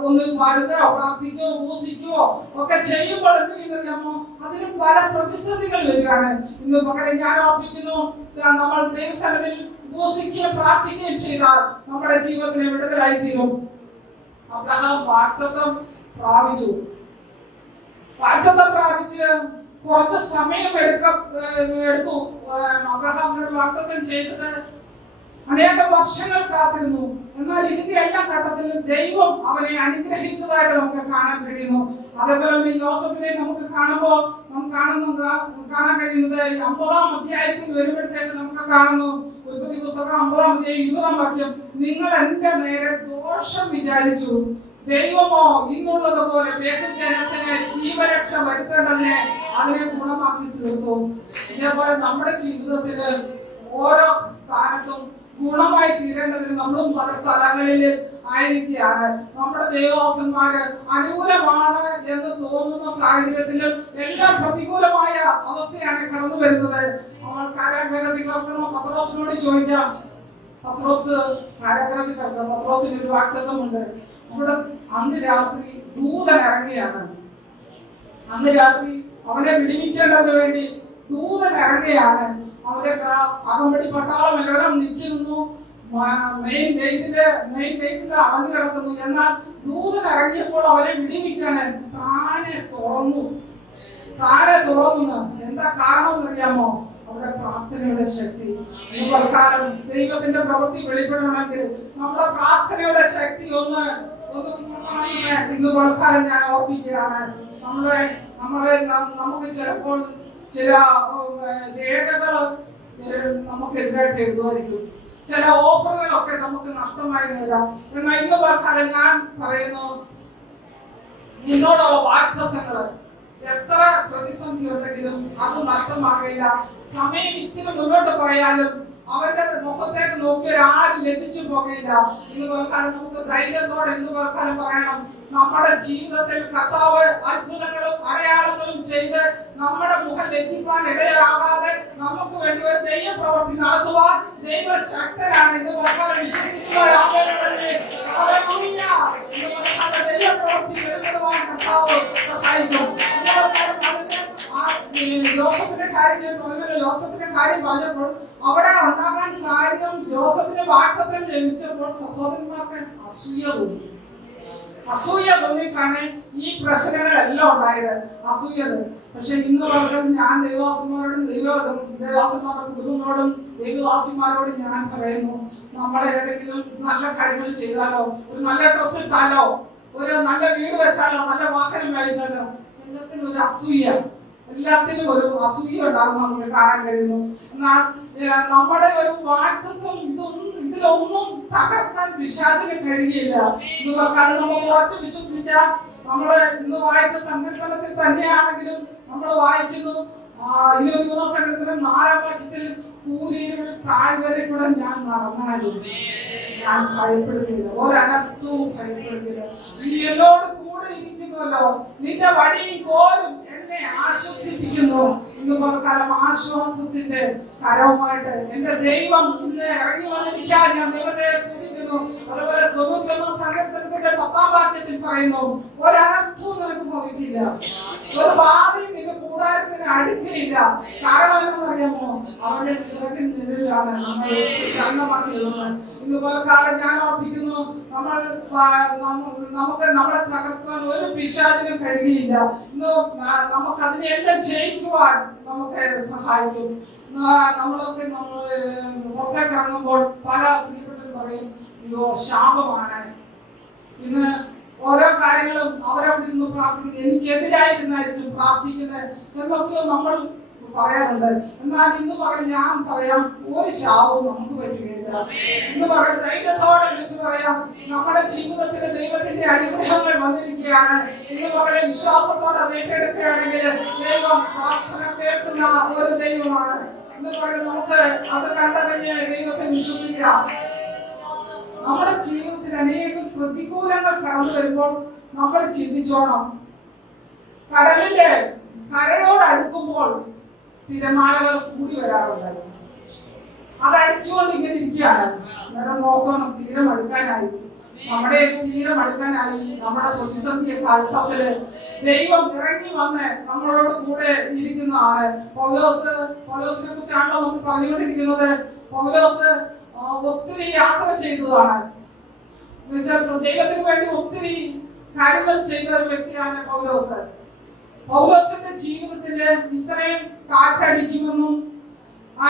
ഒന്ന് പാടുകയോ പ്രാർത്ഥിക്കുകയോ ഉപസിക്കുകയോ ഒക്കെ ചെയ്യുമ്പോൾ എന്ത് ചെയ്യുന്നറിയാമോ, അതിന് പല പ്രതിസന്ധികൾ വരികയാണ്. ഇന്ന് പകരം ഞാൻ ഓർമ്മിക്കുന്നു, നമ്മൾ ദൈവസന്നിധിയിൽ ഉപസിക്കുകയും പ്രാർത്ഥിക്കുകയും ചെയ്താൽ നമ്മുടെ ജീവിതത്തിന് വിടുതലായി തീരും. അബ്രഹാം വാഗ്ദത്തം പ്രാപിച്ചു. വാഗ്ദത്തം പ്രാപിച്ച് കുറച്ച് സമയം എടുത്തു. അബ്രഹാമിനോട് വാഗ്ദത്തം ചെയ്തിട്ട് അനേകം വർഷങ്ങൾ കാത്തിരുന്നു. എന്നാൽ ഇതിന്റെ എല്ലാ ഘട്ടത്തിലും ദൈവം അവനെ അനുഗ്രഹിച്ചതായിട്ട് നമുക്ക് കാണാൻ കഴിയുന്നു. അതേപോലെ യോസേഫിനെ നമുക്ക് കാണുമ്പോൾ കാണാൻ കഴിയുന്നത് 50-ാം അധ്യായത്തിൽ വരുമ്പോഴത്തേക്ക് നമുക്ക് കാണുന്നു. ഉൽപ്പത്തി പുസ്തകം 50-ാം അധ്യായം 20-ാം വാക്യം, നിങ്ങൾ എന്റെ നേരെ ദോഷം വിചാരിച്ചു, ദൈവമോ ഇന്നുള്ളതുപോലെ ബഹുജനത്തിന് ജീവരക്ഷ വരുത്തേണ്ടതിനെ അതിനെ ഗുണമാക്കി തീർത്തു. ഇതേപോലെ നമ്മുടെ ജീവിതത്തില് ഓരോ സ്ഥാനത്തും ഗുണമായി തീരേണ്ടതിന് നമ്മളും പല സ്ഥലങ്ങളിൽ ആയിരിക്കുകയാണ്. നമ്മുടെ ദൈവദാസന്മാര് അനുകൂലമാണ് എന്ന് തോന്നുന്ന സാഹചര്യത്തിലും എല്ലാം പ്രതികൂലമായ അവസ്ഥയാണ് കടന്നു വരുന്നത്. നമ്മൾ കാരാഗ്രഹത്തിൽ കിടക്കുന്ന പത്രോസിനോട് ചോദിക്കാം. പത്രോസ് കാരാഗ്രഹത്തിൽ കിടക്കുക. പത്രോസിന് ഒരു വാഗ്ദത്തമുണ്ട്. അവിടെ അന്ന് രാത്രി ദൂതൻ ഇറങ്ങിയാണ്. അന്ന് രാത്രി അവനെ വിടിവിക്കേണ്ടതിന് വേണ്ടി ദൂതൻ ഇറങ്ങിയാണ്. അവരെ അകമ്പടി പട്ടാളം എല്ലാം നിൽക്കുന്നു. മെയിൻ ഗേറ്റിൽ അടഞ്ഞു കിടക്കുന്നു. എന്നാൽ ദൂതൻ ഇറങ്ങിയപ്പോൾ അവരെ വിടിവിക്കാണ്. താനെ തുറന്നു. എന്താ കാരണം എന്നറിയാമോ? അവിടെ പ്രാർത്ഥനയുടെ ശക്തി. കാലം ദൈവത്തിന്റെ പ്രവൃത്തി വെളിപ്പെടണമെങ്കിൽ നമ്മുടെ പ്രാർത്ഥനയുടെ ശക്തി ഒന്ന് ഇന്ന് കാലം ഞാൻ ഓർപ്പിക്കുകയാണ്. നമുക്ക് ചിലപ്പോൾ ചില രേഖകൾ നമുക്കെതിരായിട്ട് എഴുതുമായിരിക്കും, ചില ഓഫറുകളൊക്കെ നമുക്ക് നഷ്ടമായി വരാം. എന്നാൽ ഇന്ന് കാലം ഞാൻ പറയുന്നു, നിന്നോടുള്ള വാഗ്ദത്തങ്ങള് എത്ര പ്രതിസന്ധി ഉണ്ടെങ്കിലും അത് നഷ്ടമാകില്ല. സമയം ഇച്ചിരി മുന്നോട്ട് പോയാലും അവരുടെ മുഖത്തേക്ക് നോക്കിയാൽ ആരും ലജ്ജിച്ചു പോകയില്ല. ഇന്ന് കാലം നമുക്ക് ധൈര്യത്തോടെ ഇന്ന് കാലം പറയണം, നമ്മുടെ ജീവിതത്തിൽ കർത്താവ് അത്ഭുതങ്ങളും അടയാളങ്ങളും ചെയ്ത് നമ്മുടെ മുഖം ലജ്ജിപ്പാൻ ഇടയാകാതെ നമുക്ക് വേണ്ടി ഒരു ദൈവ പ്രവൃത്തി നടത്തുവാൻ ദൈവശക്തരാണ്. ഇന്ന് കാലം വിശ്വസിക്കുക ദൈവ പ്രവൃത്തി വെളിപ്പെടുവാൻ കർത്താവ് സഹായിക്കും. യോസഫിന്റെ കാര്യം പറഞ്ഞല്ലോ, യോസഫിന്റെ കാര്യം പറഞ്ഞപ്പോൾ അവിടെ ഉണ്ടാകാൻ കാര്യം യോസഫിന്റെ വാഗ്ദത്തം ലഭിച്ചപ്പോൾ സഹോദരന്മാർക്ക് അസൂയ തോന്നിയിട്ടാണ് ഈ പ്രശ്നങ്ങളെല്ലാം ഉണ്ടായത്. അസൂയ. പക്ഷെ ഇന്ന് പറഞ്ഞത് ഞാൻ ദൈവദാസന്മാരോടും ദൈവദാസന്മാരുടെ കുടുംബങ്ങളോടും ദൈവദാസിമാരോടും ഞാൻ പറയുന്നു, നമ്മളെ ഏതെങ്കിലും നല്ല കാര്യങ്ങൾ ചെയ്താലോ, ഒരു നല്ല ഡ്രസ് ഇട്ടാലോ, ഒരു നല്ല വീട് വെച്ചാലോ, നല്ല വാഹനം മേടിച്ചാലോ, എല്ലാത്തിനും ഒരു അസൂയ, എല്ലാത്തിനും ഒരു അസൂയ ഉണ്ടാകും നമുക്ക് കാണാൻ കഴിയുന്നു. എന്നാൽ നമ്മുടെ ഒരു വാഗ്ദത്തം ഇതിലൊന്നും തകർക്കാൻ പിശാചിന് കഴിയില്ല. ഇത് നമ്മൾ ഉറച്ചു വിശ്വസിക്കാം. നമ്മള് ഇന്ന് വായിച്ച സങ്കീർത്തനത്തിൽ തന്നെയാണെങ്കിലും നമ്മൾ വായിക്കുന്നു 23 സങ്കീർത്തനം 4-ാം വാക്യത്തിൽ, കൂരിരുൾ താഴ്വരെ കൂടെ ഞാൻ നടന്നാലും ഞാൻ ഭയപ്പെടുന്നില്ല, ഒരനർത്ഥവും ഭയപ്പെടുന്നില്ല. നീ എന്നോട് കൂടെ ഇരിക്കുന്നുവല്ലോ, നിന്റെ വടിയും കോലും എന്നെ ആശ്വസിപ്പിക്കുന്നു. ഇന്ന് കാലം ആശ്വാസത്തിന്റെ കരവുമായിട്ട് എന്റെ ദൈവം ഇന്ന് ഇറങ്ങി വന്നിരിക്കാൻ ഞാൻ ദൈവത്തെ സ്തുതിക്കുന്നു. അതുപോലെ 91 സങ്കീർത്തനത്തിന്റെ 10-ാം വാക്യത്തിൽ പറയുന്നു, ഒരനർത്ഥവും നിനക്ക് ഭവിക്കില്ല, ഒരു ബാധയും നിന്റെ കൂടാരത്തിന് അടുക്കയില്ല. കാരണം എന്താണെന്നറിയാമോ? അവന്റെ ചിറകിൻ നിഴലിലാണ് നമ്മൾ ശരണമാക്കിയത്. ഇന്ന് കാലം ഞാൻ ഓർപ്പിക്കുന്നു, നമുക്ക് നമ്മളെ തകർക്കാൻ ഒരു പിശാചിനും കഴിയില്ല. ഇന്ന് നമുക്ക് അതിനെല്ലാം ജയിക്കുവാൻ നമുക്ക് സഹായിക്കും. നമ്മളൊക്കെ പുറത്തേക്ക് ഇറങ്ങുമ്പോൾ പല പ്രിയപ്പെട്ടവരും പറയും, ഇതോ ശാപമാണ്. ഇന്ന് ഓരോ കാര്യങ്ങളും അവരവിടെ നിന്ന് പ്രാർത്ഥിക്കുന്നത്, എനിക്കെതിരായിരുന്നായിരിക്കും പ്രാർത്ഥിക്കുന്നത് എന്നൊക്കെയോ നമ്മൾ പറയാറുണ്ട്. എന്നാൽ ഇന്ന് പകരം ഞാൻ പറയാം, ഒരു ശാപവും നമുക്ക് പറ്റുകയില്ല. ഇന്ന് പകരം ധൈര്യത്തോടെ വിളിച്ചു പറയാം, നമ്മുടെ ജീവിതത്തിൽ ദൈവത്തിന്റെ അനുഗ്രഹങ്ങൾ വന്നിരിക്കുകയാണ്. ഇന്ന് പകരം വിശ്വാസത്തോടെ അത് ഏറ്റെടുക്കുകയാണെങ്കിൽ ദൈവം പ്രാർത്ഥന കേൾക്കുന്ന ഒരു ദൈവമാണ്. ഇന്ന് പകരം നമുക്ക് അത് കണ്ടറിഞ്ഞ് ദൈവത്തെ വിശ്വസിക്കാം. നമ്മുടെ ജീവിതത്തിൽ അനേകം പ്രതികൂലങ്ങൾ കടന്നു വരുമ്പോൾ നമ്മൾ ചിന്തിച്ചോണം, കടലിന്റെ കരയോട് അടുക്കുമ്പോൾ തിരമാലകൾ കൂടി വരാറുണ്ട്. അതടിച്ചുകൊണ്ട് ഇങ്ങനെ ഇരിക്കുകയാണ്. നേരം നോക്കണം, തീരം അടുക്കാനായി, നമ്മുടെ തീരം അടുക്കാനായി. നമ്മുടെ പ്രതിസന്ധിയെ കാലഘട്ടത്തില് ദൈവം ഇറങ്ങി വന്ന് നമ്മളോട് കൂടെ ഇരിക്കുന്നതാണ്. പൗലോസിനെ കുറിച്ചാണല്ലോ നമ്മൾ പറഞ്ഞുകൊണ്ടിരിക്കുന്നത്. പൗലോസ് ഒത്തിരി യാത്ര ചെയ്തതാണ്. ദൈവത്തിന് വേണ്ടി ഒത്തിരി കാര്യങ്ങൾ ചെയ്ത ഒരു വ്യക്തിയാണ് പൗലോസ്. പൗലോസിന്റെ ജീവിതത്തില് ഇത്രയും കാറ്റടിക്കുമെന്നും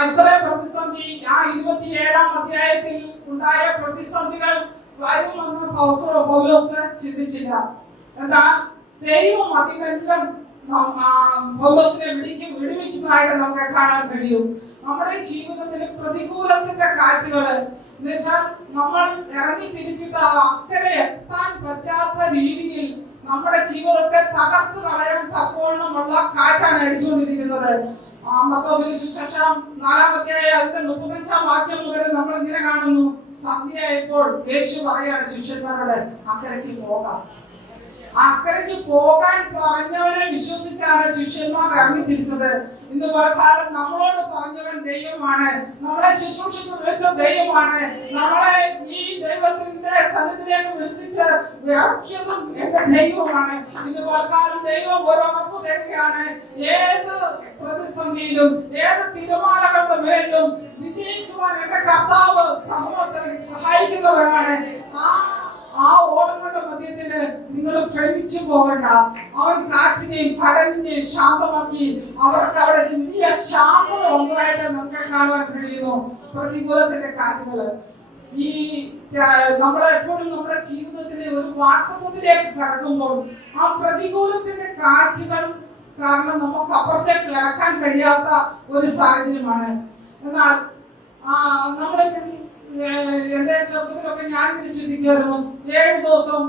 ഇത്രയും പ്രതിസന്ധി 27-ാം അധ്യായത്തിൽ ഉണ്ടായ പ്രതിസന്ധികൾ വരുമെന്ന് പൗലോസ് ചിന്തിച്ചില്ല. എന്നാൽ ദൈവം അതിനെല്ലാം പൗലോസിനെ വിടുവിക്കുന്നതായിട്ട് നമുക്ക് കാണാൻ കഴിയും. നമ്മുടെ ജീവിതത്തിൽ പ്രതികൂലത്തിന്റെ കാറ്റുകള് എന്ന് വെച്ചാൽ നമ്മൾ ഇറങ്ങി തിരിച്ചിട്ട് അക്കരെ എത്താൻ പറ്റാത്ത രീതിയിൽ നമ്മുടെ ജീവിതത്തെ തകർത്ത് കളയാൻ തക്കവണ്ണമുള്ള കാറ്റാണ് അടിച്ചുകൊണ്ടിരിക്കുന്നത്. മർക്കോസിന്റെ സുവിശേഷം 4-ാം അധ്യായം അതിന്റെ 35-ാം വാക്യം മുതൽ നമ്മൾ ഇങ്ങനെ കാണുന്നു, സന്ധ്യയായപ്പോൾ യേശു പറയാണ് ശിഷ്യന്മാരോട്, അക്കരയ്ക്ക് പോകാം. അക്കരയ്ക്ക് പോകാൻ പറഞ്ഞവനെ വിശ്വസിച്ചാണ് ശിഷ്യന്മാർ ഇറങ്ങി തിരിച്ചത്. ഇന്ന് കാലം നമ്മളോട് പറഞ്ഞവൻ ദൈവമാണ്, നമ്മളെ ശുശ്രൂഷയ്ക്ക് വിളിച്ച ദൈവമാണ്, നമ്മളെ ഈ ദൈവത്തിന്റെ സന്നിധിയിലേക്ക് വിളിച്ച് വ്യാഖ്യാനം എന്റെ ദൈവമാണ്. ഇന്ന് കാലം ദൈവം ഓരോ ഉറപ്പ് തരികയാണ്. ഏത് പ്രതിസന്ധിയിലും ഏത് തിരമാലകളുടെ മേലും വിജയിക്കുവാൻ എന്റെ കർത്താവ് സമൂഹത്തെ സഹായിക്കുന്നവരാണ്. ആ ഓടങ്ങളുടെ മധ്യത്തില് നിങ്ങൾ ഭ്രമിച്ചു പോകണ്ട. അവൻ കാറ്റിനെയും കടലിനെയും ശാന്തമാക്കി. അവർക്ക് അവിടെ വലിയ ശാന്തത ഒന്നായിട്ട് നമുക്ക് കാണുവാൻ കഴിയുന്നു. പ്രതികൂലത്തിന്റെ കാറ്റുകള് ഈ നമ്മളെപ്പോഴും നമ്മുടെ ജീവിതത്തിലെ ഒരു വാക്തത്വത്തിലേക്ക് കടക്കുമ്പോൾ ആ പ്രതികൂലത്തിന്റെ കാറ്റുകൾ കാരണം നമുക്ക് അപ്പുറത്തേക്ക് കടക്കാൻ കഴിയാത്ത ഒരു സാഹചര്യമാണ്. എന്നാൽ നമ്മളെപ്പോഴും എന്റെ ചെറുപ്പത്തിലൊക്കെ ഞാൻ ചിന്തിക്കുമായിരുന്നു, 7 ദിവസം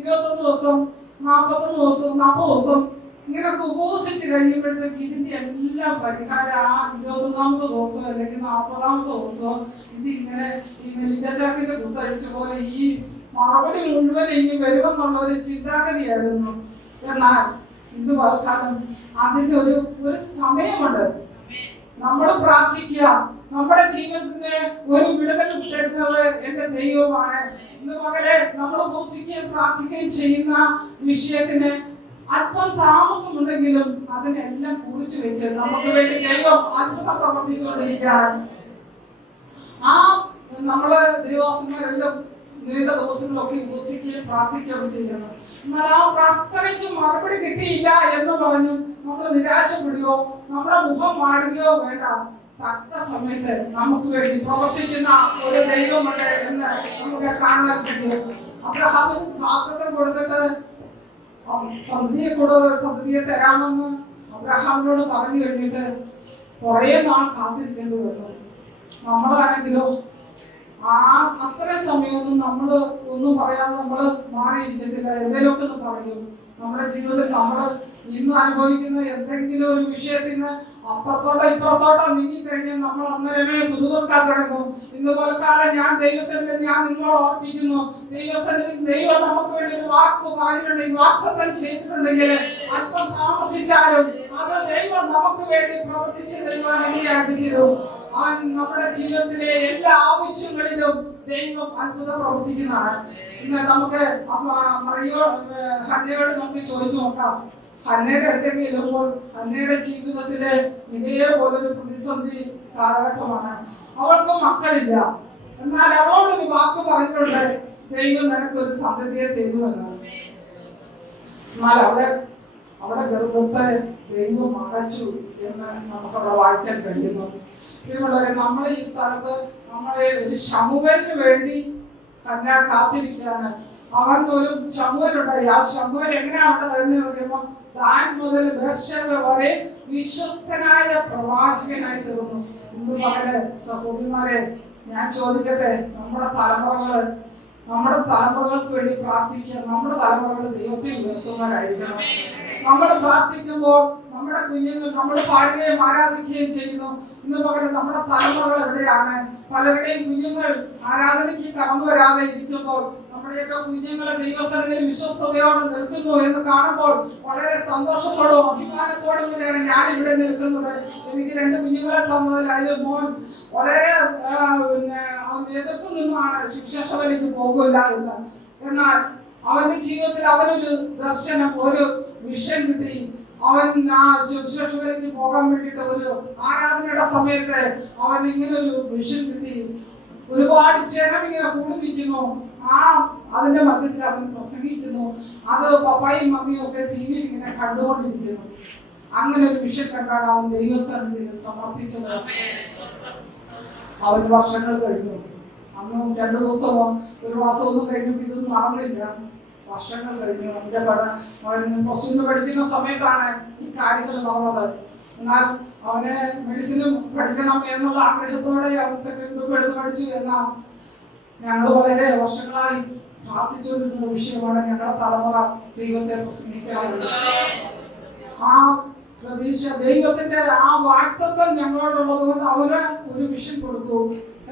21 ദിവസം 41 ദിവസം 40 ദിവസം ഇങ്ങനൊക്കെ ഉപവസിച്ച് കഴിയുമ്പോഴത്തേക്ക് ഇതിന്റെ എല്ലാം പരിഹാരം ആ 21ാമത്തെ ദിവസം അല്ലെങ്കിൽ 40ാമത്തെ ദിവസം ഇതിങ്ങനെ ഈ നെല്ലിക്കച്ചാക്കിന്റെ കുത്തഴിച്ച പോലെ ഈ മറുപടി മുഴുവൻ ഇനി വരുമെന്നുള്ള ഒരു ചിന്താഗതിയായിരുന്നു. എന്നാൽ ഇത് വർക്കാലം അതിന് ഒരു സമയമുണ്ട്. നമ്മൾ പ്രാർത്ഥിക്കുക, നമ്മുടെ ജീവിതത്തിന് ഒരു വിടുതൽ തരുന്നത് എന്റെ ദൈവമാണ്. ഇന്ന് മകളെ നമ്മൾ ഉപസിക്കുകയും പ്രാർത്ഥിക്കുകയും ചെയ്യുന്ന വിഷയത്തിന് അല്പം താമസമുണ്ടെങ്കിലും അതിനെല്ലാം കുറിച്ചു വെച്ച് നമുക്ക് വേണ്ടി ദൈവം അത്ഭുതം പ്രവർത്തിച്ചുകൊണ്ടിരിക്കുകയാണ്. ആ നമ്മള് ദൈവദാസന്മാരെല്ലാം നീണ്ട ദിവസങ്ങളൊക്കെ ഉപസിക്കുകയും പ്രാർത്ഥിക്കുകയൊക്കെ ചെയ്യുന്നു. എന്നാൽ ആ പ്രാർത്ഥനയ്ക്ക് മറുപടി കിട്ടിയില്ല എന്ന് പറഞ്ഞു നമ്മൾ നിരാശപ്പെടുകയോ നമ്മുടെ മുഖം മാടുകയോ വേണ്ട. തക്ക സമയത്ത് നമുക്ക് വേണ്ടി പ്രവർത്തിക്കുന്ന ഒരു ദൈവമുണ്ട് എന്ന് നമുക്ക് കാണാൻ കഴിയും. അബ്രഹാമിന് വാഗ്ദത്തം കൊടുത്തിട്ട് സന്ധിയെ തരാമെന്ന് അബ്രഹാമിനോട് പറഞ്ഞു കഴിഞ്ഞിട്ട് കുറെ നാൾ കാത്തിരിക്കേണ്ടി വന്നു. നമ്മളാണെങ്കിലോ അത്ര സമയമൊന്നും നമ്മള് ഒന്നും പറയാതെ നമ്മള് മാറിയിരിക്കത്തില്ല. എന്തെങ്കിലുമൊക്കെ ഒന്ന് പറയും. നമ്മുടെ ജീവിതത്തിൽ നമ്മൾ ഇന്ന് അനുഭവിക്കുന്ന എന്തെങ്കിലും ഒരു വിഷയത്തിന് അപ്പുറത്തോട്ടോ ഇപ്പുറത്തോട്ടോ നീങ്ങിക്കഴിഞ്ഞാൽ നമ്മൾ അന്നേരമേ പുതുതോർക്കാൻ തുടങ്ങും. ഇന്ന് പോലക്കാലം ഞാൻ ദൈവസന്നിധിയിൽ ഞാൻ നിങ്ങളോട് ഓർപ്പിക്കുന്നു, ദൈവസന്നിധിയിൽ ദൈവം നമുക്ക് വേണ്ടി ഒരു വാക്ക് പറഞ്ഞിട്ടുണ്ടെങ്കിൽ, വാഗ്ദത്തം ചെയ്തിട്ടുണ്ടെങ്കിൽ അല്പം താമസിച്ചാലും അത് ദൈവം നമുക്ക് വേണ്ടി പ്രവർത്തിച്ച് തരുവാൻ ഇടയാക്കി തരും. അവൻ നമ്മുടെ ജീവിതത്തിലെ എല്ലാ ആവശ്യങ്ങളിലും ദൈവം അത്ഭുതം പ്രവർത്തിക്കുന്നതാണ്. ഇന്ന് നമുക്ക് ഹന്നയോട് നമുക്ക് ചോദിച്ചു നോക്കാം. ഹന്നയുടെ അടുത്തേക്ക് ചെല്ലുമ്പോൾ ഹന്നയുടെ ജീവിതത്തിലെ ഇതേപോലൊരു പ്രതിസന്ധി കാലഘട്ടമാണ്. അവൾക്ക് മക്കളില്ല. എന്നാൽ അവളോടൊരു വാക്ക് പറഞ്ഞിട്ടുണ്ട്, ദൈവം നിനക്കൊരു സന്തതിയെ തരുമെന്ന്. എന്നാൽ അവിടെ ഗർഭത്തെ ദൈവം അടച്ചു എന്ന് നമുക്കവിടെ വായിക്കാൻ കഴിയുന്നു. നമ്മൾ ഈ സ്ഥലത്ത് നമ്മളെ ഒരു ശമൂവേലിന് വേണ്ടി തന്നെ കാത്തിരിക്കുകയാണ്. അവർക്ക് ഒരു ശമൂവേലുണ്ടായി. ആ ശമൂവേൽ എങ്ങനെയാണ് എന്ന് പറയുമ്പോൾ ദാൻ മുതൽ ബേർശേബ വരെ വിശ്വസ്തനായ പ്രവാചകനായി തീർന്നു. ഇന്ന് മകനെ സഹോദരിമാരെ ഞാൻ ചോദിക്കട്ടെ, നമ്മുടെ തലമുറകൾക്ക് വേണ്ടി പ്രാർത്ഥിക്കുക. നമ്മുടെ തലമുറകൾ ദൈവത്തെ ഉയർത്തുന്നവരായിരിക്കണം. നമ്മൾ പ്രാർത്ഥിക്കുമ്പോൾ നമ്മുടെ കുഞ്ഞുങ്ങൾ നമ്മൾ പാടുകയും ആരാധിക്കുകയും ചെയ്യുന്നു. ഇന്ന് പകരം നമ്മുടെ തലമുറകൾ എവിടെയാണ്? പലരുടെയും കുഞ്ഞുങ്ങൾ ആരാധനയ്ക്ക് കടന്നു വരാതെ ഇരിക്കുമ്പോൾ നമ്മുടെയൊക്കെ കുഞ്ഞുങ്ങളെ ദൈവസന്നിധിയിൽ വിശ്വസ്തയോടെ നിൽക്കുന്നു എന്ന് കാണുമ്പോൾ വളരെ സന്തോഷത്തോടും അഭിമാനത്തോടും കൂടിയാണ് ഞാൻ ഇവിടെ നിൽക്കുന്നത്. എനിക്ക് 2 കുഞ്ഞുങ്ങളെ തന്നതിൽ അതിൽ മോൻ വളരെ അവൻ എതിർത്ത് നിന്നുമാണ് ശിക്ഷാശവലേക്ക് പോകില്ല എന്ന്. എന്നാൽ അവന്റെ ജീവിതത്തിൽ അവനൊരു ദർശനം, ഒരു വിഷൻ കിട്ടി. അവൻ ആ ശിക്ഷാശവലേക്ക് പോകാൻ വേണ്ടിയിട്ട് ഒരു ആരാധനയുടെ സമയത്ത് അവൻ ഇങ്ങനൊരു വിഷൻ കിട്ടി. ഒരുപാട് ജനം ഇങ്ങനെ കൂടി നിൽക്കുന്നു. അതിന്റെ മധ്യത്തിൽ അവൻ പ്രസംഗിക്കുന്നു. അത് പപ്പായും മമ്മിയും ഒക്കെ TV ഇങ്ങനെ കണ്ടുകൊണ്ടിരിക്കുന്നു. അങ്ങനെ ഒരു വിഷൻ കണ്ടാണ് അവൻ ദൈവസന്നിധിയിൽ സമർപ്പിച്ചത്. അവന് വർഷങ്ങൾ കഴിഞ്ഞു. അന്ന് 2 ദിവസമോ 1 മാസമൊന്നും കഴിഞ്ഞപ്പോൾ ഇതൊന്നും മറന്നില്ല. വർഷങ്ങൾ കഴിഞ്ഞു. അവൻ പ്ലസ് പഠിക്കുന്ന സമയത്താണ് ഈ കാര്യങ്ങൾ നടന്നത്. എന്നാൽ അവന് മെഡിസിനും പഠിക്കണം എന്നുള്ള ആഗ്രഹത്തോടെ അവൻ സെക്കൻഡ് എടുത്ത് പഠിച്ചു. എന്നാൽ ഞങ്ങൾ വളരെ വർഷങ്ങളായി പ്രാർത്ഥിച്ചുകൊണ്ടിരുന്ന വിഷയമാണ് ഞങ്ങളുടെ തലമുറ ദൈവത്തെ പ്രസംഗിക്കാറുണ്ട്. ആ പ്രതീക്ഷ ദൈവത്തിന്റെ ആ വാഗ്ദത്തം ഞങ്ങളോടുള്ളത് കൊണ്ട് അവന് ഒരു വിഷൻ കൊടുത്തു.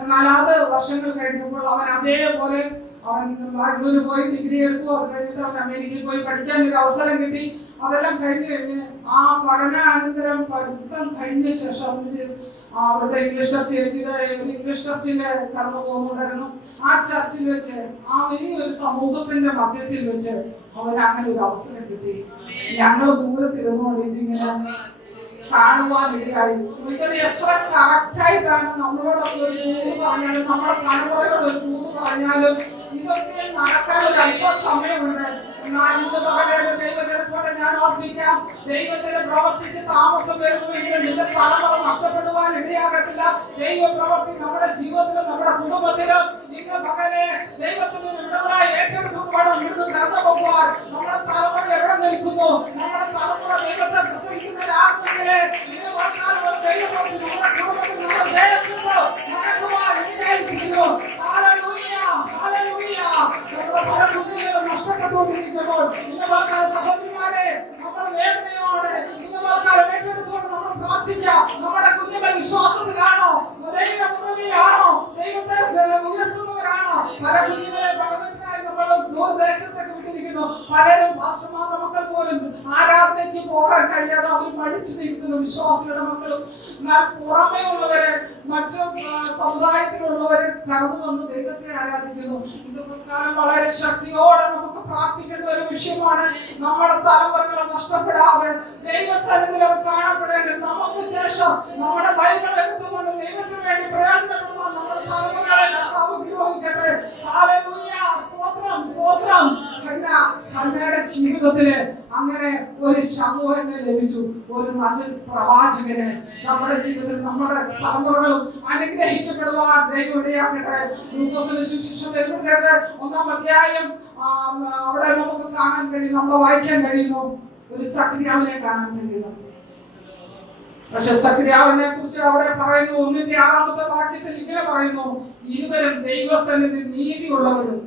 എന്നാൽ അത് വർഷങ്ങൾ കഴിഞ്ഞപ്പോൾ അവൻ അതേപോലെ അവൻ ബാംഗ്ലൂർ പോയി ഡിഗ്രി എടുത്തു. അത് കഴിഞ്ഞിട്ട് അവൻ അമേരിക്കയിൽ പോയി പഠിക്കാൻ ഒരു അവസരം കിട്ടി. അതെല്ലാം കഴിഞ്ഞ് ആ പഠനാനന്തരം പഠിത്തം കഴിഞ്ഞ ശേഷം അവിടുത്തെ ഇംഗ്ലീഷ് ചർച്ചിന്റെ കടന്നു പോകുന്നുണ്ടായിരുന്നു. ആ ചർച്ചിൽ വെച്ച് ആ വലിയൊരു സമൂഹത്തിന്റെ മധ്യത്തിൽ വെച്ച് അവന് അങ്ങനെ ഒരു അവസരം കിട്ടി. ഞങ്ങൾ ദൂരത്തിരുന്നുകൊണ്ട് ഇതിങ്ങനെ കാണുവാനിടയായി. ഒരിക്കലും എത്ര കറക്റ്റായിട്ടാണ് നമ്മളോടൊക്കെ ഒരു തൂത് പറഞ്ഞാലും നമ്മുടെ തലമുറയോട് ഒരു തൂത് പറഞ്ഞാലും ഇതൊക്കെ നടക്കാൻ ഒരു അല്പ സമയമുണ്ട്. എന്നാൽ ഇന്ന് പകരം ദൈവജനത്തോടെ ഞാൻ ഓർമ്മിക്കാം, ദൈവത്തിന്റെ പ്രവൃത്തിക്ക് താമസം വരുന്നുവെങ്കിൽ നിന്റെ തലമുറ നഷ്ടപ്പെടുവാൻ ഇടയാകത്തില്ല. ദൈവ പ്രവൃത്തി നമ്മുടെ ജീവിതത്തിലും നമ്മുടെ കുടുംബത്തിലും ഇന്ന് പകലെ ദൈവത്തിന് വിടുതലായി ഏറ്റെടുക്കുമ്പോൾ ഇന്ന് കടന്നു പോകുവാൻ നമ്മുടെ തലമുറ എവിടെ നിൽക്കുന്നു? നമ്മുടെ തലമുറ ദൈവത്തെ പ്രസംഗിക്കുന്നവരാകുന്നെങ്കിലേ ഇന്ന് വർക്കാലം ഒരു ദൈവപ്രവൃത്തി നമ്മുടെ കുടുംബത്തിൽ നമ്മുടെ ദേശത്ത് നടക്കുവാൻ ഇടയായിരിക്കുന്നു. Hallelujah, hallelujah. നമ്മുടെ പല കുഞ്ഞുങ്ങളും നഷ്ടപ്പെട്ടുകൊണ്ടിരിക്കുമ്പോൾ ഇന്ന് വർക്കാലം സഹോദരിമാരെ നമ്മൾ വേദനയോടെ ഇന്ന് വർക്കാലം ഏറ്റെടുത്തുകൊണ്ട് നമ്മൾ പ്രാർത്ഥിക്കാം. നമ്മുടെ കുഞ്ഞുങ്ങൾ വിശ്വാസത്തിലാണോ? ദൈവപുത്രനാണോ? ദൈവത്തെ ഉയർത്തുന്നവരാണോ? പല കുഞ്ഞുങ്ങളെ പഠനത്തിനായി നമ്മൾ ദൂരദേശത്തേക്ക് വിട്ടിരിക്കുന്നു. പലരും പാസ്റ്റർമാരുടെ മക്കൾ പോലും ആരാധനയ്ക്ക് പോകാൻ കഴിയാതെ അവർ മടിച്ചു നിൽക്കുന്നു. വിശ്വാസികളുടെ മക്കളും എന്നാൽ പുറമേ ഉള്ളവരെ മറ്റു സമുദായത്തിലുള്ളവരെ കടന്നു വന്ന് ദൈവത്തെ ആരാധിക്കുന്നു. ഇത് മുൻകാലം വളരെ ശക്തിയോടെ നമുക്ക് പ്രാർത്ഥിക്കേണ്ട ഒരു വിഷയമാണ്. നമ്മുടെ തലമുറകളെ നഷ്ടപ്പെടാതെ ദൈവസന്നിധിയിൽ അവർ കാണപ്പെടേണ്ടത്. നമുക്ക് ശേഷം നമ്മുടെ ബൈബിൾ എടുത്തുകൊണ്ട് ദൈവത്തിന് വേണ്ടി പ്രയോജനപ്പെടുവാൻ നമ്മുടെ തലമുറകളെ ഉപയോഗിക്കട്ടെ. ഹല്ലേലൂയ, സ്തോത്രം, സ്തോത്രം. ഹന്നയുടെ ജീവിതത്തില് അങ്ങനെ ഒരു ശമൂഹനെ ലഭിച്ചു, ഒരു നല്ലൊരു പ്രവാചകനെ. നമ്മുടെ ജീവിതത്തിൽ നമ്മുടെ തലമുറകളും അനുഗ്രഹിക്കപ്പെടുവാൻ ദൈവം ഇടയാക്കട്ടെ. ലൂക്കോസിന്റെ സുവിശേഷം വരുമ്പോഴത്തേക്ക് 1-ാം അധ്യായം അവിടെ നമുക്ക് കാണാൻ കഴിയും, നമ്മൾ വായിക്കാൻ കഴിയുന്നു, ഒരു സക്രിയാവിനെ കാണാൻ കഴിയുന്നു. പക്ഷെ സക്രിയാവിനെ കുറിച്ച് അവിടെ പറയുന്നു 1-ാമത്തെ വാക്യത്തിൽ ഇങ്ങനെ പറയുന്നു, ഇരുവരും ദൈവസന്നിധിയിൽ നീതിയുള്ളവരും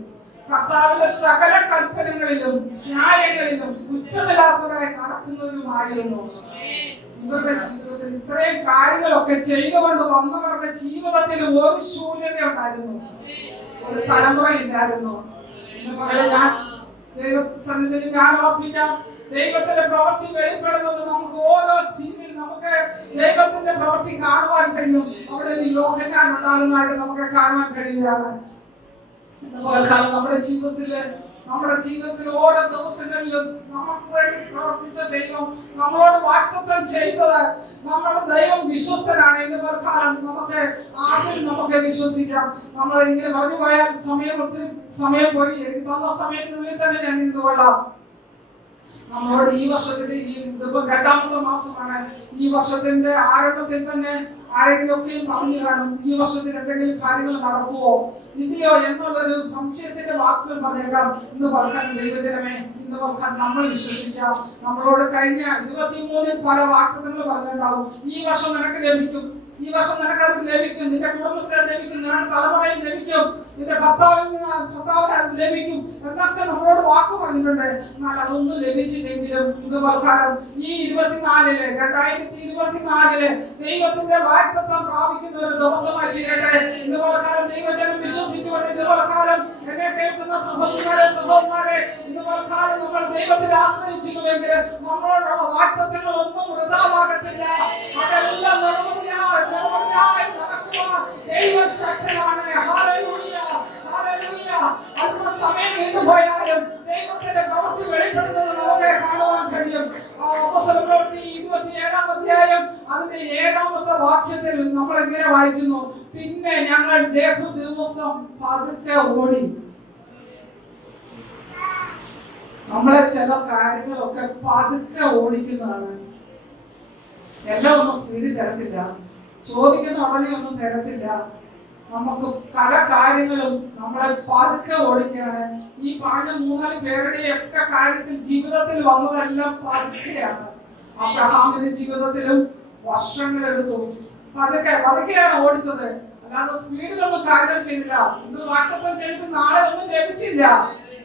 കർത്താവിന്റെ സകല കൽപ്പനകളിലും ന്യായങ്ങളിലും കുറ്റമില്ലാത്തവരായി നടക്കുന്നവരുമായിരുന്നു. ഇവരുടെ ജീവിതത്തിൽ ഇത്രയും കാര്യങ്ങളൊക്കെ ചെയ്തുകൊണ്ട് വന്നവരുടെ ജീവിതത്തിൽ ഒരു ശൂന്യത ഉണ്ടായിരുന്നു, ഒരു തലമുറയില്ലായിരുന്നു. ഞാൻ ദൈവസന്നിധിയിൽ ഞാൻ ഓർപ്പിക്കാം, ദൈവത്തിന്റെ പ്രവൃത്തി വെളിപ്പെടുന്നത് നമുക്ക് ഓരോ ജീവിതത്തിൽ നമുക്ക് ദൈവത്തിന്റെ പ്രവൃത്തി കാണുവാൻ കഴിയും. അവിടെ ഒരു യോഹന്നാൻ ഉണ്ടാകുന്നതായിട്ട് നമുക്ക് കാണുവാൻ കഴിയുകയാണ്. നമ്മുടെ ജീവിതത്തിൽ ഓരോ ദിവസങ്ങളിലും നമുക്ക് വേണ്ടി പ്രവർത്തിച്ച ദൈവം, നമ്മളോട് വാഗ്ദത്തം ചെയ്തത്, നമ്മുടെ ദൈവം വിശ്വസ്തനാണ് എന്ന് പറഞ്ഞാൽ നമുക്ക് ആദ്യം നമുക്ക് വിശ്വസിക്കാം. നമ്മൾ ഇങ്ങനെ പറഞ്ഞു പോയാൽ ഒത്തിരി സമയം പോയി. എനിക്ക് തന്ന സമയത്തിനുള്ളിൽ തന്നെ ഞാൻ ഇരുന്നുകൊള്ളാം. നമ്മളോട് ഈ വർഷത്തിന്റെ ഇതിപ്പോ 2-ാമത്തെ മാസമാണ്. ഈ വർഷത്തിന്റെ ആരംഭത്തിൽ തന്നെ ആരെങ്കിലുമൊക്കെയും പറഞ്ഞു കാണും, ഈ വർഷത്തിൽ എന്തെങ്കിലും കാര്യങ്ങൾ നടക്കുവോ ഇല്ലയോ എന്നുള്ളൊരു സംശയത്തിന്റെ വാക്കുകൾ പറഞ്ഞേക്കാം. ഇന്ന് പറഞ്ഞാൽ ദൈവജനമേ, ഇന്ന് പറഞ്ഞാൽ നമ്മൾ വിശ്വസിക്കാം. നമ്മളോട് കഴിഞ്ഞ 23-ൽ പല വാഗ്ദത്തങ്ങൾ പറഞ്ഞിട്ടുണ്ടാവും. ഈ വർഷം നിനക്ക് ലഭിക്കും, ഈ വർഷം നിനക്കത് ലഭിക്കും, നിന്റെ കുടുംബത്തിന് ലഭിക്കും, നിങ്ങളുടെ തലമുറയിൽ ലഭിക്കും, നിന്റെ ഭർത്താവിന് അത് ലഭിക്കും എന്നൊക്കെ നമ്മളോട് വാക്ക് പറഞ്ഞിട്ടുണ്ട്. എന്നാൽ അതൊന്നും ലഭിച്ചില്ലെങ്കിലും ഇത് പ്രകാരം ഈ 2024 ദൈവത്തിന്റെ വാഗ്ദത്തം പ്രാപിക്കുന്ന ഒരു ദിവസമായി തീരട്ടെ. ഇത് പ്രകാരം ദൈവജനം വിശ്വസിച്ചുകൊണ്ട് ഇത് പ്രകാരം എന്നെ കേൾക്കുന്ന സഹോദരന്മാരെ ഇത് പ്രകാരം നമ്മൾ ദൈവത്തിൽ ആശ്രയിക്കുന്നുവെങ്കിൽ നമ്മളോടുള്ള വാഗ്ദത്തങ്ങൾ ഒന്നും വൃഥാവാകത്തില്ല. അതെല്ലാം നിർവൃതിയായി നടക്കുവാൻ ദൈവം ശക്തനാണ്. Hallelujah, hallelujah. അല്പസമയം നീണ്ടുപോയാലും ദൈവത്തിന്റെ പ്രവൃത്തി വെളിപ്പെടുന്നത് നമുക്ക് കാണുവാൻ കഴിയും. അപ്പോസ്തലപ്രവൃത്തി 27-ാം അധ്യായം അതിന്റെ 7-ാമത്തെ വാക്യത്തിൽ നമ്മൾ ഇങ്ങനെ വായിക്കുന്നു, പിന്നെ ഞങ്ങൾ ദിവസം പതുക്കെ ഓടി. നമ്മളെ ചില കാര്യങ്ങളൊക്കെ പതുക്കെ ഓടിക്കുന്നതാണ്. എല്ലാം ഒന്നും സ്പീഡിൽ തരത്തില്ല, ചോദിക്കുന്ന ഉടനെ ഒന്നും തരത്തില്ല. നമുക്ക് പല കാര്യങ്ങളും നമ്മളെ പതുക്കെ ഓടിക്കാണ്. ഈ പറഞ്ഞ 3-4 പേരുടെയൊക്കെ കാര്യത്തിൽ ജീവിതത്തിൽ വന്നതെല്ലാം പതുക്കെയാണ്. അബ്രഹാമിന്റെ ജീവിതത്തിലും വർഷങ്ങളെടുത്തു, പതുക്കെയാണ് ഓടിച്ചത്. അല്ലാതെ സ്പീഡിലൊന്നും കാര്യങ്ങൾ ചെയ്തില്ല. ഇന്ന് വാഗ്ദത്തം ചെയ്തിട്ട് നാളെ ഒന്നും ലഭിച്ചില്ല.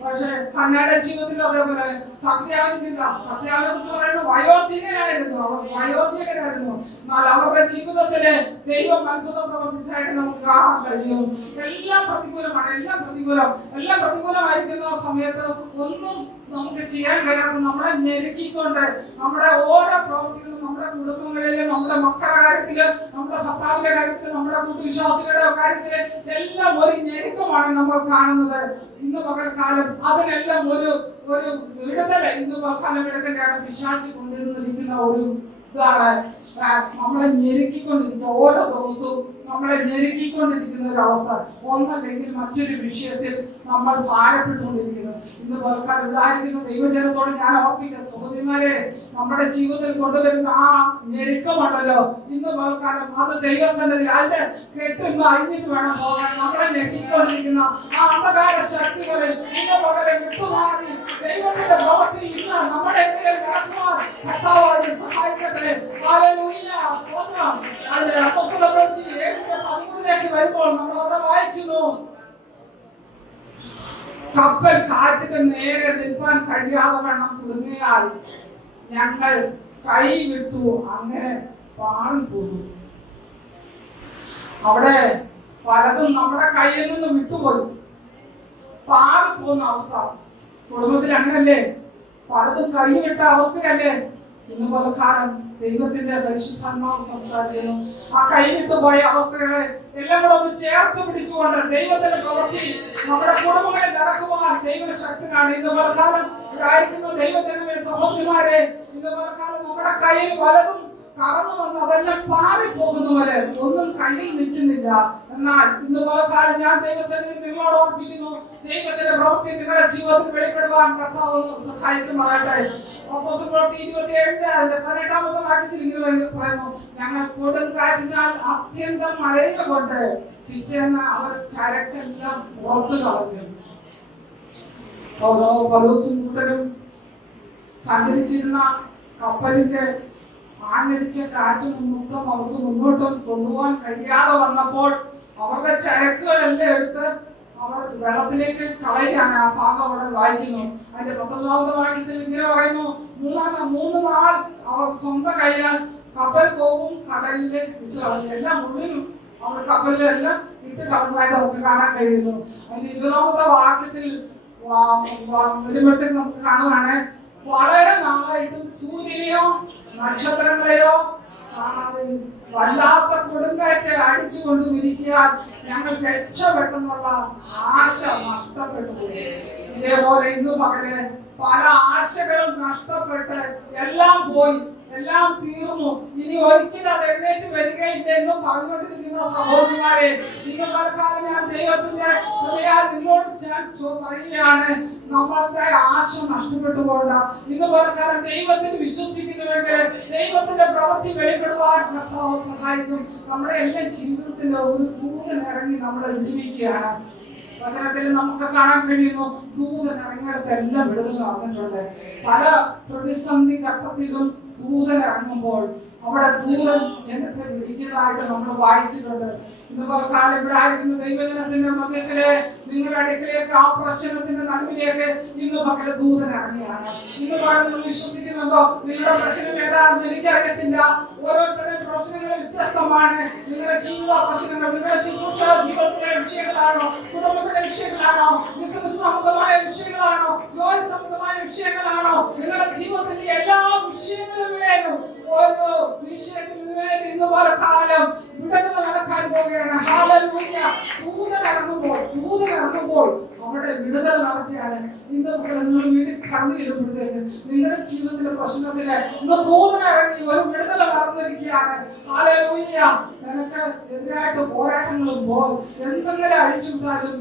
പക്ഷെ ഹന്നയുടെ ജീവിതത്തിൽ അതേപോലെ സക്രിയാവിനെ കുറിച്ച് പറയുന്നത് വയോധികനായിരുന്നു. അവർ വയോധികരായിരുന്നു. എന്നാൽ അവരുടെ ജീവിതത്തില് ദൈവം അത്ഭുതം പ്രവർത്തിച്ചായിട്ട് നമുക്ക് കാണാൻ കഴിയും. എല്ലാം പ്രതികൂലമാണ്, എല്ലാം പ്രതികൂലമായിരിക്കുന്ന സമയത്ത് ഒന്നും നമുക്ക് ചെയ്യാൻ കഴിയാതെ നമ്മളെ ഞെരുക്കിക്കൊണ്ട് നമ്മുടെ ഓരോ പ്രവൃത്തികളും നമ്മുടെ കുടുംബങ്ങളില്, നമ്മുടെ മക്കളുടെ കാര്യത്തില്, നമ്മുടെ ഭർത്താവിന്റെ കാര്യത്തില്, നമ്മുടെ കൂട്ടുവിശ്വാസികളുടെ കാര്യത്തില് എല്ലാം ഒരു ഞെരുക്കമാണ് നമ്മൾ കാണുന്നത്. ഇന്ന് പകൽക്കാലം അതിനെല്ലാം ഒരു വിടുതല ഇന്ന് പകൽക്കാലം എടുക്കേണ്ടതാണ്. പിശാച് കൊണ്ടിരുന്നിരിക്കുന്ന ഒരു ഇതാണ് നമ്മളെ ഞെരുക്കിക്കൊണ്ടിരിക്കുക. ഓരോ ദിവസവും നമ്മളെ ഞെരുക്കിക്കൊണ്ടിരിക്കുന്ന ഒരു അവസ്ഥ, ഒന്നല്ലെങ്കിൽ മറ്റൊരു വിഷയത്തിൽ നമ്മൾ ഭാരപ്പെട്ടുകൊണ്ടിരിക്കുന്നു. ഇന്ന് പലക്കാലം ഉണ്ടായിരിക്കുന്ന ദൈവജനത്തോട് ഞാൻ ഓർപ്പിക്കുക, സഹോദരിമാരെ, നമ്മുടെ ജീവിതത്തിൽ കൊണ്ടുവരുന്ന ആ ഞെരുക്കമുണ്ടല്ലോ, ഇന്ന് പലക്കാലം അത് ദൈവസന്നിധി അതിന്റെ കെട്ടൊന്ന് അഴിഞ്ഞിട്ട് വേണം പോകാൻ. നമ്മളെ ഞെക്കിക്കൊണ്ടിരിക്കുന്ന ആ അന്ധകാര ശക്തികളിൽ ഇന്ന് പകരം വിട്ടുമാറി ദൈവത്തിന്റെ പ്രവൃത്തി ഇന്ന് നമ്മുടെ നടക്കുവാൻ കർത്താവ് സഹായിക്കട്ടെ. ഹല്ലേലൂയ, സ്തോത്രം. അതിലെ അപ്പോസ്തലപ്രവൃത്തി 7:13 വരുമ്പോൾ നമ്മൾ അവിടെ വായിക്കുന്നു, കപ്പൽ കാറ്റിന് നേരെ നിൽപ്പാൻ കഴിയാതെ വേണം കുടുങ്ങിയാൽ ഞങ്ങൾ കൈ വിട്ടു അങ്ങനെ പാറിപ്പോന്നു. അവിടെ പലതും നമ്മുടെ കയ്യിൽ നിന്ന് വിട്ടുപോയി, പാറിപ്പോകുന്ന അവസ്ഥ. കുടുംബത്തിൽ അങ്ങനല്ലേ, പലതും കൈവിട്ട അവസ്ഥയല്ലേ. ഇന്ന് പലക്കാലം ദൈവത്തിന്റെ പരിശുദ്ധാത്മാവ് സംസാരിക്കുന്നു. ആ കൈവിട്ടു പോയ അവസ്ഥകളെ എല്ലാം കൂടെ ഒന്ന് ചേർത്ത് പിടിച്ചുകൊണ്ട് ദൈവത്തിന്റെ പ്രവൃത്തി നമ്മുടെ കുടുംബങ്ങളിൽ നടക്കുവാൻ ദൈവശക്തിയാണ്. ഇന്ന് പലക്കാലം ഇതായിരിക്കുന്ന ദൈവത്തിന്റെ സഹോദരിമാരെ, ഇന്ന് പലക്കാലം നമ്മുടെ കയ്യിൽ പലതും കടന്നു വന്ന് അതെല്ലാം പാറിപ്പോകുന്നവരെ ഒന്നും കയ്യിൽ നിൽക്കുന്നില്ല. എന്നാൽ ഇന്ന് പലക്കാലം ഞാൻ ദൈവസന്നിധിയിൽ നിങ്ങളോട് ഓർപ്പിക്കുന്നു, ദൈവത്തിന്റെ പ്രവൃത്തി നിങ്ങളുടെ ജീവിതത്തിൽ വെളിപ്പെടുവാൻ കർത്താവ് സഹായിക്കുമാറാകട്ടെ. അപ്പോസ്തലപ്രവൃത്തി 27:18 വാക്യത്തിൽ ഇങ്ങനെ പറയുന്നു, ഞങ്ങൾ കൊടുങ്കാറ്റിനാൽ അത്യന്തം മലയുക കൊണ്ട് പിറ്റേന്ന് അവർ ചരക്കെല്ലാം പുറത്തു കളഞ്ഞു. ഓരോ പൗലോസും കൂട്ടരും സഞ്ചരിച്ചിരുന്ന കപ്പലിന്റെ ആഞ്ഞടിച്ച കാറ്റ് നിമിത്തം അവർക്ക് മുന്നോട്ടും കൊണ്ടുപോകാൻ കഴിയാതെ വന്നപ്പോൾ അവരുടെ ചരക്കുകളെല്ലാം എടുത്ത് അവർ വെള്ളത്തിലേക്ക് കളയുകയാണ്. ആ ഭാഗം അവിടെ വായിക്കുന്നു. അതിന്റെ 19 വാക്യത്തിൽ ഇങ്ങനെ പറയുന്നു, 3 നാൾ അവർ സ്വന്തം കൈയാൽ കപ്പൽ പോകും കടലിൽ ഇട്ട് കളഞ്ഞു. എല്ലാം മുഴുവനും അവർ കപ്പലിലെല്ലാം ഇട്ട് കളഞ്ഞതായിട്ട് നമുക്ക് കാണാൻ കഴിയുന്നു. അതിന്റെ 20 വാക്യത്തിൽ വരുമ്പോഴത്തേക്ക് നമുക്ക് കാണുകയാണ്, വളരെ നാളായിട്ടും സൂര്യനെയോ നക്ഷത്രങ്ങളെയോ കാണാതെ വല്ലാത്ത കൊടുങ്കാറ്റ് അടിച്ചുകൊണ്ട് വിരിക്കാൻ ഞങ്ങൾ രക്ഷപ്പെട്ടെന്നുള്ള ആശ നഷ്ടപ്പെട്ടു. ഇതേപോലെ ഇന്ന് പകല് പല ആശകളും നഷ്ടപ്പെട്ട് എല്ലാം പോയി, എല്ലാം തീർന്നു, ഇനി ഒരിക്കലും അത് എഴുന്നേറ്റ് വരികയില്ല എന്ന് പറഞ്ഞുകൊണ്ടിരിക്കുന്ന സഹോദരിമാരെ, ഇന്ന് പലക്കാലം ഞാൻ ദൈവത്തിന്റെ നിങ്ങളോട് ഞാൻ പറയുകയാണ്, നമ്മളുടെ ആശ നഷ്ടപ്പെട്ടു പോകണ്ട. ഇന്ന് പലക്കാലം ദൈവത്തിൽ വിശ്വസിക്കുന്നുവെങ്കിൽ ദൈവത്തിന്റെ പ്രവൃത്തി വെളിപ്പെടുവാൻ കർത്താവ് സഹായിക്കും. നമ്മുടെ എല്ലാ ജീവിതത്തിൽ ഒരു ദൂതൻ ഇറങ്ങി നമ്മളെ വിടുവിക്കുകയാണ്. വചനത്തിൽ നമുക്ക് കാണാൻ കഴിയുന്നു, ദൂതൻ ഇറങ്ങിയിടത്തെല്ലാം വിടുതൽ നടന്നിട്ടുണ്ട്. പല പ്രതിസന്ധി ഘട്ടത്തിലും ദൂതൻ ഇറങ്ങുമ്പോൾ അവിടെ ദൂതൻ ജനത്തെ വിളിച്ചതായിട്ട് നമ്മൾ വായിച്ചിട്ടുണ്ട്. ഇന്ന് കാലം ഇവിടെ ആയിരിക്കുന്ന ദൈവജനത്തിന്റെ മധ്യത്തിലെ നിങ്ങളുടെ അടുക്കിലേക്ക് ആ പ്രശ്നത്തിന്റെ നടുവിലേക്ക് ഇന്ന് പകരം ദൂതൻ ഇറങ്ങിയാണ്. ഇന്ന് പകരം വിശ്വസിക്കുന്നുണ്ടോ? നിങ്ങളുടെ പ്രശ്നം ഏതാണെന്ന് എനിക്കറിയത്തില്ല. ഓരോരുത്തരുടെയും പ്രശ്നങ്ങൾ വ്യത്യസ്തമാണ്. നിങ്ങളുടെ ജീവിത പ്രശ്നങ്ങൾ, നിങ്ങളുടെ ശുശ്രൂഷ ജീവിതത്തിലെ വിഷയങ്ങളാണോ, കുടുംബത്തിലെ വിഷയങ്ങളാണോ, ബിസിനസ് സംബന്ധമായ വിഷയങ്ങളാണോ, ജോലി സംബന്ധമായ വിഷയങ്ങളാണോ, നിങ്ങളുടെ ജീവിതത്തിലെ എല്ലാ വിഷയങ്ങളും ഓരോ വിഷയത്തിന് വേണ്ടി ഇന്ന് കാലം വിടുതൽ നടക്കാൻ പോവുകയാണ്. ഹല്ലേലൂയ. ദൂതൻ ഇറങ്ങുമ്പോൾ അവിടെ വിടുതൽ നടക്കുകയാണ്. ഇന്ന് നിങ്ങൾ വീട്ടിൽ കടന്നു ചെല്ലുമ്പോഴത്തേക്ക് നിങ്ങളുടെ ജീവിതത്തിലെ പ്രശ്നത്തില് ഇന്ന് ദൂതൻ ഇറങ്ങി ഒരു വിടുതൽ നടന്നിരിക്കുകയാണ്. ഹല്ലേലൂയ. നിനക്ക് എതിരായിട്ട് പോരാട്ടങ്ങളും എന്തെങ്കിലും അഴിച്ചുവിട്ടാലും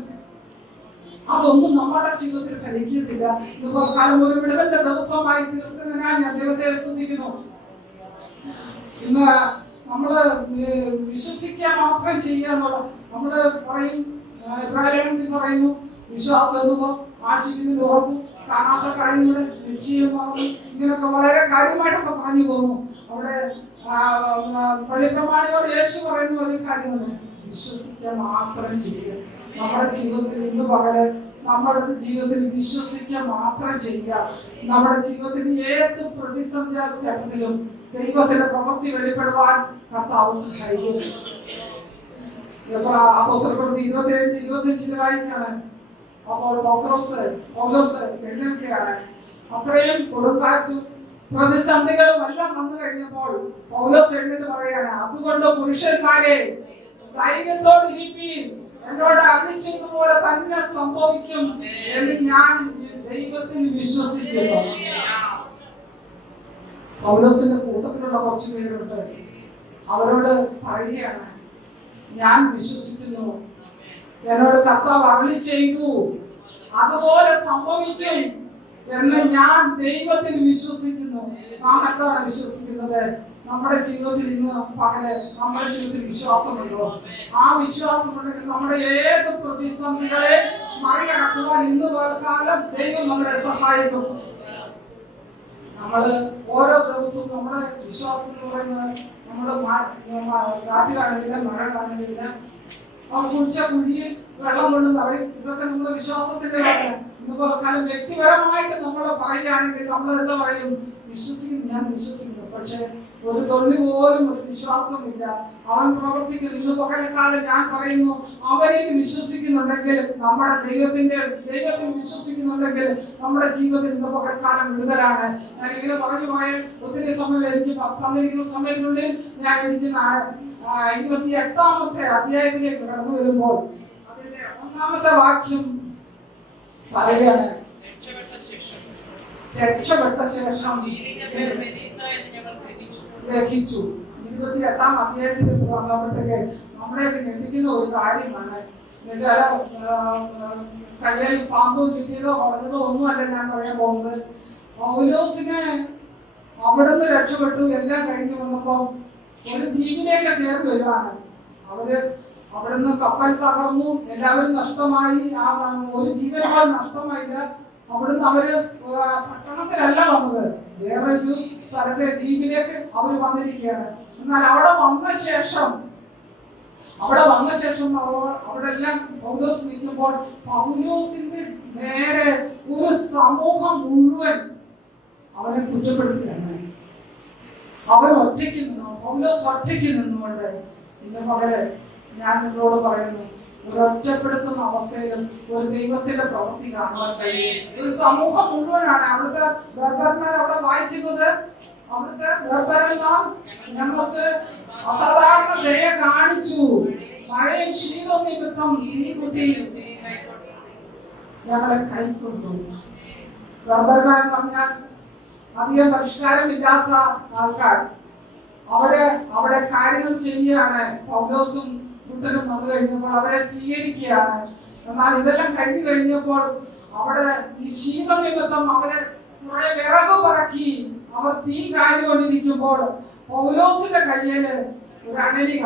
അതൊന്നും നമ്മുടെ ജീവിതത്തിൽ ഫലിക്കത്തില്ല. ഇന്ന് കാലം ഒരു വിടുതലിന്റെ ദിവസമായി തീർക്കുന്നതിനാൽ ഞാൻ ദൈവത്തെ സ്തുതിക്കുന്നു. ഇന്ന് നമ്മള് വിശ്വസിക്കുക മാത്രം ചെയ്യുക എന്നുള്ള നമ്മള് പറയും, ഇബ്രാഹിം പറയുന്നു, വിശ്വാസം എന്നതോ ആശിക്കുന്നതിൽ ഉറപ്പും കാണാത്ത കാര്യങ്ങളുടെ നിശ്ചയമാകും. ഇങ്ങനൊക്കെ വളരെ കാര്യമായിട്ടൊക്കെ പറഞ്ഞു പോകുന്നു. അവിടെ പള്ളിപ്രമാണിയോട് യേശു പറയുന്ന ഒരു കാര്യമാണ്, വിശ്വസിക്കുക മാത്രം ചെയ്യുക. നമ്മുടെ ജീവിതത്തിൽ ഇന്ന് പകരം നമ്മുടെ ജീവിതത്തിൽ വിശ്വസിക്കുക മാത്രം ചെയ്യുക. നമ്മുടെ ജീവിതത്തിൽ ഏത് പ്രതിസന്ധി ഘട്ടത്തിലും ദൈവത്തിന്റെ പ്രവൃത്തി വെളിപ്പെടുവാൻ കർത്താവ് സഹായിക്കും. അപ്പോസ്തലപ്രവൃത്തി 27:25 വായിക്കാണ്. അപ്പോൾ പൗലോസ് എഴുന്നേൽക്കുകയാണ്. അത്രയും കൊടുങ്കാറ്റും പ്രതിസന്ധികളും എല്ലാം വന്നു കഴിഞ്ഞപ്പോൾ പൗലോസ് എഴുന്നേറ്റ് പറയാണ്, അതുകൊണ്ട് പുരുഷന്മാരെ ധൈര്യത്തോടെ ഇരിപ്പീൻ, എന്നോട് അറിയിച്ചതുപോലെ തന്നെ സംഭവിക്കും എന്ന് ഞാൻ ദൈവത്തിൽ വിശ്വസിക്കുന്നു. പൗലോസിന്റെ കൂട്ടത്തിലുള്ള കുറച്ച് പേരുണ്ട്. അവരോട് പറയുകയാണ്, ഞാൻ വിശ്വസിക്കുന്നു. എന്നോട് കർത്താവ് അരുളി ചെയ്തു, അതുപോലെ സംഭവിക്കും എന്ന് ഞാൻ ദൈവത്തിൽ വിശ്വസിക്കുന്നു. നാം എന്താണ് വിശ്വസിക്കുന്നത്? നമ്മുടെ ജീവിതത്തിൽ ഇന്ന് പകല് നമ്മുടെ ജീവിതത്തിൽ വിശ്വാസമുണ്ടോ? ആ വിശ്വാസമുണ്ടെങ്കിൽ നമ്മുടെ ഏത് പ്രതിസന്ധികളെ മറികടക്കുവാൻ ഇന്ന് കാലം ദൈവം നമ്മളെ സഹായിക്കും. നമ്മള് ഓരോ ദിവസവും നമ്മുടെ വിശ്വാസം എന്ന് പറയുന്നത് നമ്മള് കാറ്റ് കാണുന്നില്ല, മഴ കാണുന്നില്ല, കുഴിച്ച കുഴിയിൽ വെള്ളം കൊണ്ട് പറയും. ഇതൊക്കെ നമ്മുടെ വിശ്വാസത്തിന്റെ ഇന്നുപോലെ കാലം വ്യക്തിപരമായിട്ട് നമ്മൾ പറയുകയാണെങ്കിൽ നമ്മൾ എന്താ പറയും? വിശ്വസിക്കും, ഞാൻ വിശ്വസിക്കുന്നു. പക്ഷെ ഒരു തൊള്ളി പോലും ഒരു വിശ്വാസമില്ല. അവൻ പ്രവർത്തിക്കുന്നു. ഇന്ന് പകൽക്കാലം ഞാൻ പറയുന്നു, അവരിൽ വിശ്വസിക്കുന്നുണ്ടെങ്കിൽ, നമ്മുടെ ദൈവത്തിൽ വിശ്വസിക്കുന്നുണ്ടെങ്കിൽ നമ്മുടെ ജീവിതത്തിൽ ഇന്ന് പകൽക്കാലം വിടുതലാണ്. ഞാൻ ഇങ്ങനെ പറഞ്ഞു പോയാൽ ഒത്തിരി സമയം എനിക്ക് തന്നിരിക്കുന്ന സമയത്തിനുള്ളിൽ ഞാൻ ഇരിക്കുന്നതാണ്. 28-ാമത്തെ അധ്യായത്തിലേക്ക് കടന്നു വരുമ്പോൾ അതിന്റെ 1-ാമത്തെ വാക്യം പറയുകയാണ്, രക്ഷപ്പെട്ട ശേഷം ഗ്രഹിച്ചു. 28-ാം അധ്യായത്തിലേക്ക് വന്നപ്പോഴത്തേക്ക് നമ്മളെയൊക്കെ ഞെട്ടിക്കുന്ന ഒരു കാര്യമാണ്. എന്നുവെച്ചാൽ കയ്യിൽ പാമ്പ് ചുറ്റിയതോ വളർന്നതോ ഒന്നുമല്ല ഞാൻ പറയാൻ പോകുന്നത്. പൗലോസിനെ അവിടുന്ന് രക്ഷപ്പെട്ടു. എല്ലാം കഴിഞ്ഞു വന്നപ്പോ ഒരു ദ്വീപിലേക്ക് കയറി വരുവാണ്. അവിടുന്ന് കപ്പൽ തകർന്നു, എല്ലാവരും നഷ്ടമായി, ഒരു ജീവൻ പോലും നഷ്ടമായില്ല. അവിടുന്ന് അവര് പട്ടണത്തിലല്ല വന്നത്, വേറൊരു സ്ഥലത്തെ ദ്വീപിലേക്ക് അവർ വന്നിരിക്കുകയാണ്. എന്നാൽ അവിടെ വന്ന ശേഷം അവിടെ എല്ലാം പൗലോസ് നിൽക്കുമ്പോൾ പൗലോസിന്റെ നേരെ ഒരു സമൂഹം മുഴുവൻ അവനെ കുറ്റപ്പെടുത്തുകയാണ്. അവൻ ഒറ്റയ്ക്ക് നിന്നു, പൗലോസ് ഒറ്റയ്ക്ക് നിന്നുകൊണ്ട് ഇന്ന് പകല് ഞാൻ നിങ്ങളോട് പറയുന്നു, ഒരു ഒറ്റപ്പെടുത്തുന്ന അവസ്ഥയിലും ഒരു ദൈവത്തിന്റെ പ്രവൃത്തി കാണുവാൻ കഴിയും. ഒരു സമൂഹം മുഴുവനാണ്. അവിടുത്തെ ബർബർമാർ അവിടെ വായിക്കുന്നത്, അവിടുത്തെ ബർബരന്മാർ ഞങ്ങൾക്ക് അസാധാരണ ദയ കാണിച്ചു, മഴയും ശീതവും നിമിത്തം ഈ കുട്ടി ഞങ്ങളെ കൈക്കൊണ്ടു. ബർബർമാർ പറഞ്ഞാൽ അധികം പരിഷ്കാരമില്ലാത്ത ആൾക്കാർ. അവര് അവിടെ കാര്യങ്ങൾ ചെയ്യുകയാണ്. പൗലോസും കൂട്ടനും വന്നു കഴിഞ്ഞപ്പോൾ അവരെ സ്വീകരിക്കുകയാണ്. എന്നാൽ ഇതെല്ലാം കഴിഞ്ഞപ്പോൾ അവിടെ ഈ ശീതനിമിത്തം അവരെ കുറെ വിറക് പറക്കി അവർ തീ കാഞ്ഞുകൊണ്ടിരിക്കുമ്പോൾ പൗലോസിന്റെ കയ്യില് ഒരു അണലി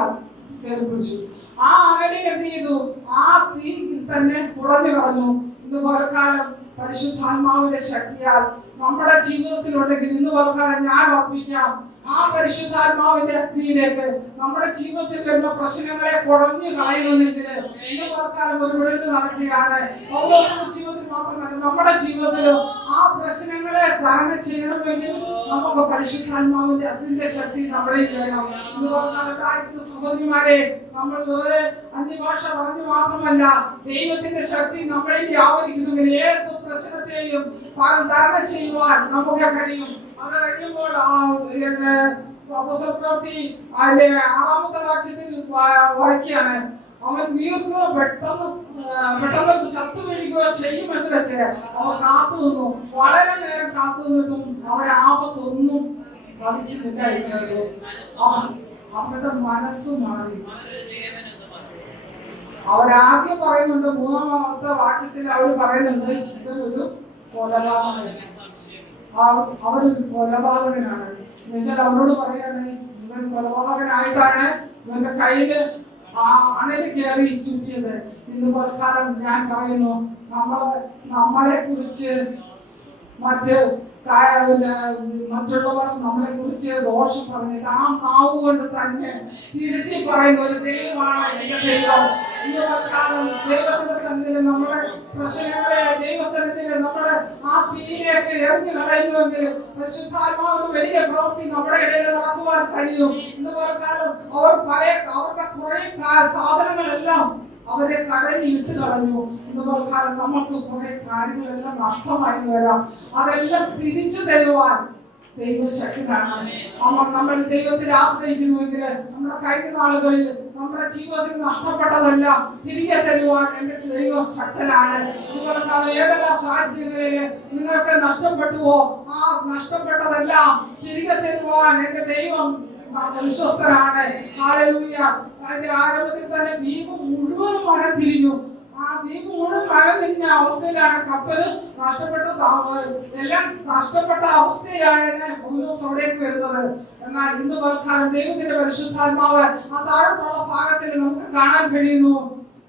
കയറി പിടിച്ചു. ആ അണലി എന്ത് ചെയ്തു? ആ തീ തന്നെ കുടഞ്ഞു കളഞ്ഞു. ഇതുപോലെ കാലം പരിശുദ്ധാത്മാവിന്റെ ശക്തിയാൽ നമ്മുടെ ജീവിതത്തിലുണ്ടെങ്കിൽ ഇന്ന് പകരം ഞാൻ ഓർപ്പിക്കാം, ആ പരിശുദ്ധാത്മാവിന്റെ അഗ്നിയിലേക്ക് നമ്മുടെ ജീവിതത്തിൽ വരുന്ന പ്രശ്നങ്ങളെ കുടഞ്ഞു കളയുന്നുണ്ടെങ്കിൽ ഇന്ന് പകരം ഒരു വിടുതൽ നടക്കുകയാണ്. പൗലോസിന്റെ ജീവിതത്തിൽ മാത്രമല്ല, നമ്മുടെ ജീവിതത്തിലും ആ പ്രശ്നങ്ങളെ തരണം ചെയ്യണമെങ്കിൽ നമുക്ക് പരിശുദ്ധാത്മാവിന്റെ അതിന്റെ ശക്തി നമ്മളിൽ വേണം. ഇന്ന് പകരം സഹോദരിമാരെ, നമ്മൾ വെറുതെ അന്യഭാഷ പറഞ്ഞു മാത്രമല്ല, ദൈവത്തിന്റെ ശക്തി നമ്മളിൽ വ്യാപരിക്കുന്നെങ്കിൽ ഏത് പ്രശ്നത്തെയും തരണം ചെയ്യുവാൻ നമുക്ക് കഴിയും. അത് കഴിയുമ്പോൾ പ്രവൃത്തി 6-ാമത്തെ വാക്യത്തിൽ വായിക്കുകയാണ്, അവൻ വീർക്കുകയോ പെട്ടെന്ന് ചത്തു വീഴുകയോ ചെയ്യുമെന്ന് വെച്ച് അവൻ കാത്തു നിന്നു. വളരെ നേരം കാത്തു നിന്നിട്ടും അവരെ ആപത്തൊന്നും ഭവിക്കുന്നില്ല. അവരുടെ മനസ്സ് മാറി. അവരാദ്യം പറയുന്നുണ്ട്, 3-ാമത്തെ വാക്യത്തിൽ അവർ പറയുന്നുണ്ട്, ഇവരൊരു അവരൊരു കൊലപാതകനാണ്. എന്നുവെച്ചാൽ അവരോട് പറയാണ്, ഇവൻ കൊലപാതകനായിട്ടാണ് ഇവന്റെ കയ്യില് അണലി കയറി ചുറ്റിയത്. ഇന്ന് തൽക്കാലം ഞാൻ പറയുന്നു, നമ്മളെ കുറിച്ച് മറ്റുള്ളവർ നമ്മളെ കുറിച്ച് ദോഷം പറഞ്ഞിട്ട് ആ നാവ് കൊണ്ട് തന്നെ തിരുത്തി പറയുന്ന ഒരു ദൈവമാണ് എന്റെ ദൈവം. ഇന്ന് തൽക്കാലം ദൈവത്തിന്റെ സന്നിധിയിൽ നമ്മുടെ പ്രശ്നങ്ങളെ ദൈവസന്നിധിയിൽ നമ്മുടെ ആ തീയിലേക്ക് എറിഞ്ഞു കളയുന്നുവെങ്കിൽ പരിശുദ്ധാത്മാവിന് വലിയ പ്രവൃത്തി നമ്മുടെ ഇടയിൽ നടക്കുവാൻ കഴിയും. ഇന്ന് തൽക്കാലം അവരുടെ കുറെ സാധനങ്ങളെല്ലാം അവരെ കടലിൽ വിട്ട് കളഞ്ഞു. ഇന്ന് നമുക്ക് കുറെ കാര്യങ്ങളെല്ലാം നഷ്ടമായി വരാം. അതെല്ലാം തിരിച്ചു തരുവാൻ ദൈവശക്തനാണ്. നമ്മൾ ദൈവത്തിൽ ആശ്രയിക്കുന്നുവെങ്കിൽ നമ്മുടെ കഴിഞ്ഞ നാളുകളിൽ നമ്മുടെ ജീവിതത്തിൽ നഷ്ടപ്പെട്ടതെല്ലാം തിരികെ തരുവാൻ എന്റെ ദൈവം ശക്തനാണ്. ഇതുപോലെ ഏതെല്ലാം സാഹചര്യങ്ങളിൽ നിങ്ങൾക്ക് നഷ്ടപ്പെട്ടുവോ ആ നഷ്ടപ്പെട്ടതെല്ലാം തിരികെ തരുവാൻ എന്റെ ദൈവം വിശ്വസ്തനാണ്. ഹല്ലേലൂയ. അതിന്റെ ആരംഭത്തിൽ തന്നെ ദ്വീപ് മുഴുവൻ മനം തിരിഞ്ഞു. ആ ദ്വീപ് മുഴുവൻ മനം തിരിഞ്ഞ അവസ്ഥയിലാണ് കപ്പല് എല്ലാം നഷ്ടപ്പെട്ട അവസ്ഥയിലാണ് പൗലോസ് അവിടേക്ക് വരുന്നത്. എന്നാൽ ഇന്ന് പൽക്കാലം ദൈവത്തിന്റെ പരിശുദ്ധാത്മാവ് ആ താഴോട്ടുള്ള ഭാഗത്തിൽ നമുക്ക് കാണാൻ കഴിയുന്നു.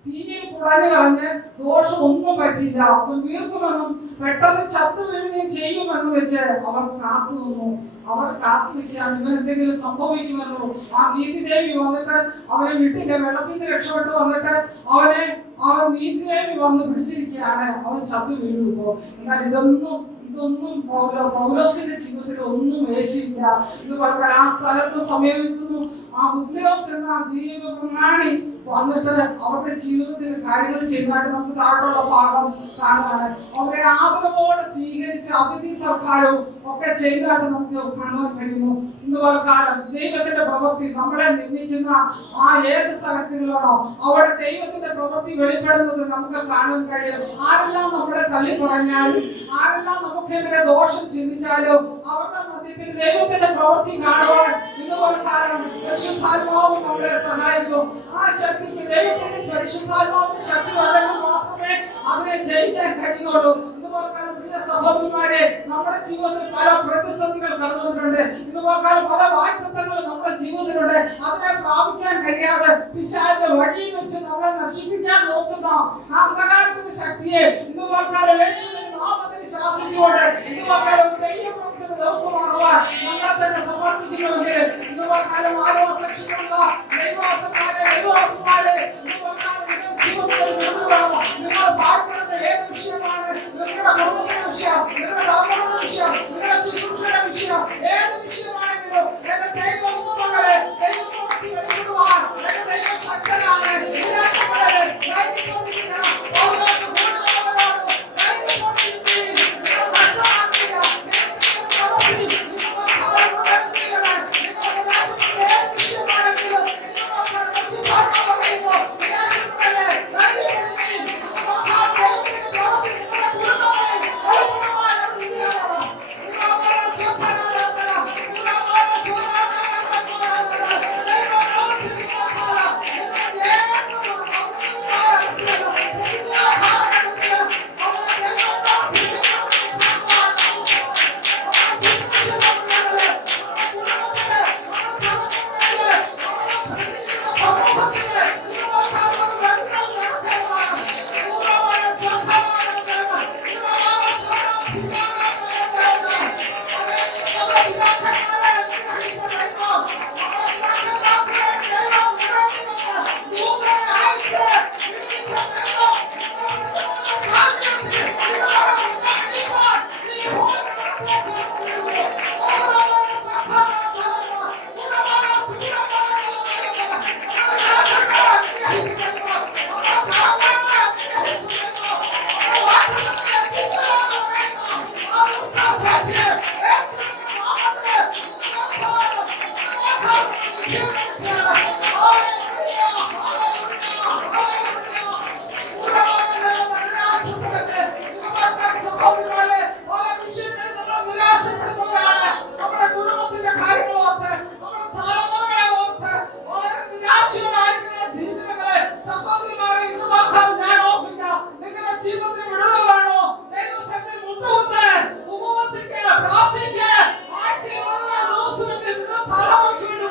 തീയിൽ കുടഞ്ഞു കളഞ്ഞ് ദോഷം ഒന്നും പറ്റില്ല, അവൻ വീർക്കുമെന്നും പെട്ടെന്ന് ചത്തു വീഴുകയും ചെയ്യുമെന്ന് വെച്ച് അവർ കാത്തു നിന്നു. അവർ കാത്തു നിൽക്കുകയാണ്, ഇവൻ എന്തെങ്കിലും സംഭവിക്കുമെന്നോ. ആ നീതിദേവി വന്നിട്ട് അവനെ വിട്ടില്ല, വെള്ളത്തിന് രക്ഷപ്പെട്ട് വന്നിട്ട് അവൻ നീതിദേവി വന്ന് പിടിച്ചിരിക്കുകയാണ്, അവൻ ചത്തു വീഴുമോ. എന്നാൽ ഇതൊന്നും പൗലോസിന്റെ ജീവിതത്തിൽ ഒന്നും വേശിയില്ല. എന്ന് പറഞ്ഞാൽ ആ സ്ഥലത്ത് സമീപിക്കുന്നു. ആ പുബ്ലിയോസ് എന്ന ദൈവപ്രമാണി വന്നിട്ട് അവരുടെ ജീവിതത്തിൽ കാര്യങ്ങൾ ചെയ്യുന്നതായിട്ട് നമുക്ക് താഴെയുള്ള ഭാഗം കാണുകയാണ്. അവരെ ആദരവോടെ സ്വീകരിച്ച അതിഥി സൽക്കാരവും ഒക്കെ ചെയ്യുന്നതായിട്ട് നമുക്ക് കാണാൻ കഴിയുന്നു. ഇന്ന് കാലം ദൈവത്തിന്റെ പ്രവൃത്തി നമ്മളെ നിന്ദിക്കുന്ന ആ ഏത് സ്ഥലങ്ങളിലാണോ അവിടെ ദൈവത്തിന്റെ പ്രവൃത്തി വെളിപ്പെടുന്നത് നമുക്ക് കാണാൻ കഴിയും. ആരെല്ലാം നമ്മളെ തള്ളി പറഞ്ഞാലും ആരെല്ലാം നമുക്കെതിരെ ദോഷം ചിന്തിച്ചാലും അവരുടെ മധ്യത്തിൽ ദൈവത്തിന്റെ പ്രവൃത്തി കാണുവാൻ ഇന്ന് കാലം പരിശുദ്ധാത്മാവ് നമ്മളെ സഹായിക്കും. ആ ശക്തിക്ക് ദൈവത്തിന്റെ പരിശുദ്ധാത്മാവിന്റെ ശക്തി ഉണ്ടെങ്കിൽ മാത്രമേ അതിനെ ജയിക്കാൻ കഴിയുള്ളൂ. പ്രിയ സഹോദരന്മാരെ, നമ്മുടെ ജീവിതത്തിൽ പല പ്രതിസന്ധികൾ കടന്നുവന്നിട്ടുണ്ട്. ഇന്ന് പല വാഗ്ദത്തങ്ങൾ നമ്മുടെ ജീവിതത്തിലുണ്ട്. അതിനെ പ്രാപിക്കാൻ കഴിയാതെ പിശാച് വഴിയിൽ വെച്ച് നമ്മളെ നശിപ്പിക്കാൻ നോക്കുന്ന ആ അന്ധകാരത്തിന്റെ ശക്തിയെ ഇന്ന് യേശുവിന്റെ നാമത്തിൽ ശാസിച്ചുകൊണ്ട് ഇന്ന് ദൈവപ്രവൃത്തിയുടെ ദിവസമാകുവാൻ നമ്മളെ തന്നെ സമർപ്പിക്കുന്നുവെങ്കിൽ ഇന്ന് ആരോ സെക്ഷനുള്ള ദൈവാസന്മാരെ നിങ്ങൾ പാർപ്പെടുന്ന ഏത് വിഷയമാണ്, നിങ്ങളുടെ കുടുംബത്തിന്റെ വിഷയം, നിങ്ങളുടെ ധർമ്മങ്ങളുടെ വിഷയം, നിങ്ങളുടെ ശുശ്രൂഷയുടെ വിഷയം, ഏത് വിഷയമാണെങ്കിലും എന്റെ ദൈവം മകളെ ദൈവപ്രവൃത്തി വെളിപ്പെടുവാൻ എന്റെ ദൈവം ശക്തനാണ്. നിരാശപ്പെടരുത്, ധൈര്യത്തോടിരിക്കണം.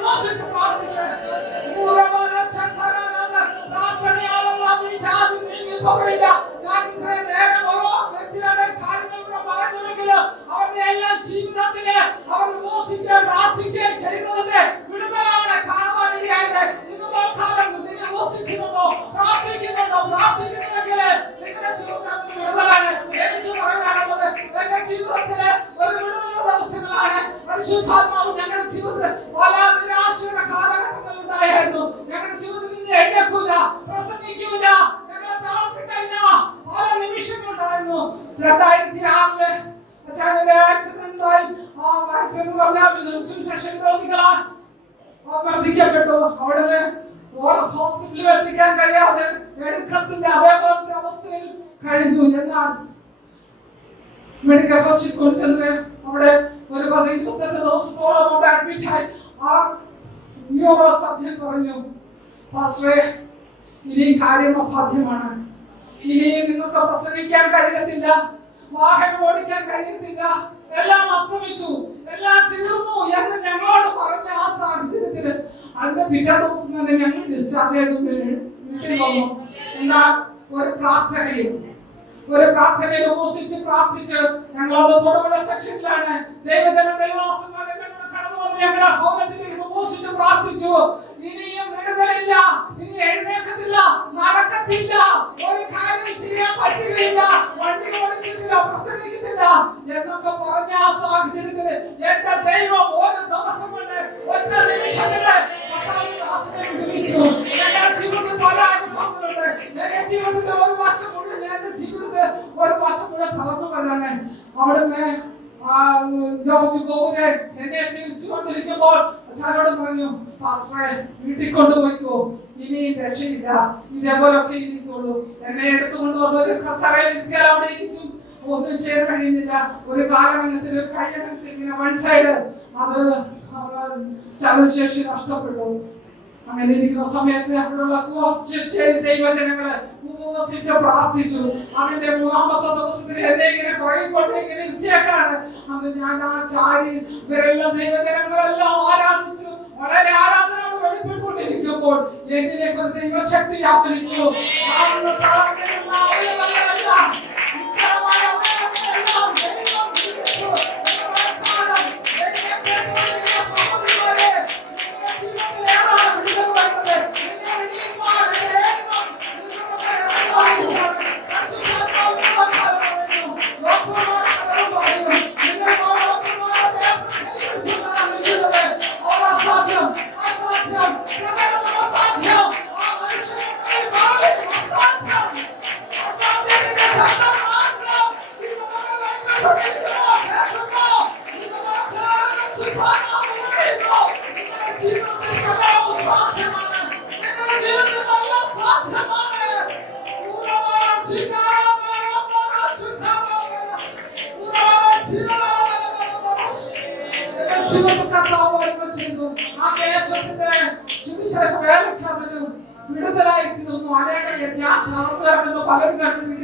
Moses പിടിക്കപ്പെട്ടു. അവിടുന്ന് ഹോസ്പിറ്റലിൽ എത്തിക്കാൻ കഴിയാതെ എടുക്കത്തിന്റെ അതേപോലത്തെ അവസ്ഥയിൽ കഴിഞ്ഞു. എന്നാൽ മെഡിക്കൽ ഹോസ്പിറ്റലിൽ കൊണ്ടുചെന്ന് അവിടെ ഒരു 28 ദിവസത്തോളം അവിടെ അഡ്മിറ്റ് ആയി. ആ ന്യൂറോ സർജൻ പറഞ്ഞു, പാസ്റ്ററെ, ഇനിയും കാര്യം അസാധ്യമാണ്, ഇനിയും നിങ്ങൾക്ക് പ്രസംഗിക്കാൻ കഴിയത്തില്ല, വാഹനം ഓടിക്കാൻ കഴിയത്തില്ല, എല്ലാം അസ്തമിച്ചു, എല്ലാം തീർന്നു എന്ന് ഞങ്ങളോട് പറഞ്ഞ ആ സാഹചര്യത്തില് അതിന്റെ പിറ്റേ ദിവസം തന്നെ ഞങ്ങൾ ഡിസ്ചാർജ് ചെയ്തു വീട്ടിൽ വന്നു. എന്നാൽ ഒരു പ്രാർത്ഥനയിൽ ഉപസിച്ച് പ്രാർത്ഥിച്ച് ഞങ്ങൾ അത് തൊടുപുഴ സെക്ഷനിലാണ് ദൈവവാസന്മാരെ കടന്നു വന്ന് ഞങ്ങളുടെ ഭവനത്തിൽ ഉപസിച്ച് പ്രാർത്ഥിച്ചു. ഇനിയും വിടുതലില്ല, ഇനി എഴുന്നേക്കത്തില്ല, നടക്കത്തില്ല, ഒരു കാര്യം ചെയ്യാൻ പറ്റുകയില്ല, വണ്ടി ഓടിക്കുന്നില്ല, പ്രസംഗിക്കുന്നില്ല എന്നൊക്കെ പറഞ്ഞ ആ സാഹചര്യത്തില് എന്റെ ദൈവം ഒരു ദിവസം കൊണ്ട് ഒറ്റ നിമിഷത്തില് ഞങ്ങളുടെ ജീവിതത്തിൽ പല അനുഭവങ്ങളുണ്ട്. എന്റെ ജീവിതത്തിന്റെ ഒരു വർഷം മുഴുവൻ എന്റെ ജീവിതത്തിൽ ഒരു വർഷം മുഴുവൻ തളർന്നു പോയതാണ്. അവിടുന്ന് എന്നെ ചികിത്സിച്ചുകൊണ്ടിരിക്കുമ്പോൾ അച്ഛനോട് പറഞ്ഞു, പാസ്റ്ററെ, വീട്ടിൽ കൊണ്ടുപോയിക്കോ, ഇനി രക്ഷയില്ല, ഇതേപോലൊക്കെ ഇരിക്കുള്ളൂ. എന്നെ എടുത്തുകൊണ്ട് വന്ന ഒരു കസറയിൽ ഇരിക്കാൻ അവിടെ ഇരിക്കും, ഒന്നും ചെയ്യാൻ കഴിയുന്നില്ല. ഒരു കാലഘട്ടത്തിൽ ഒരു കൈയനത്തിൽ ഇങ്ങനെ വൺ സൈഡ് അത് ചലനശേഷി നഷ്ടപ്പെട്ടു. അങ്ങനെ ഇരിക്കുന്ന സമയത്ത് അവിടെയുള്ള കുറച്ച് ദൈവജനങ്ങള് ഉപവസിച്ച് പ്രാർത്ഥിച്ചു. അതിന്റെ 3-ാമത്തെ ദിവസത്തിൽ എന്നെ ഇങ്ങനെ കുറേക്കൊണ്ട് ഇങ്ങനെ ഇരുത്തിയേക്കാണ്. അന്ന് ഞാൻ ആ ചാരി ഇവരെല്ലാം ദൈവജനങ്ങളെല്ലാം ആരാധിച്ചു. വളരെ ആരാധനയോട് വെളിപ്പെട്ടുകൊണ്ടിരിക്കുമ്പോൾ എന്നിലേക്ക് ഒരു ദൈവശക്തി വ്യാപരിച്ചു.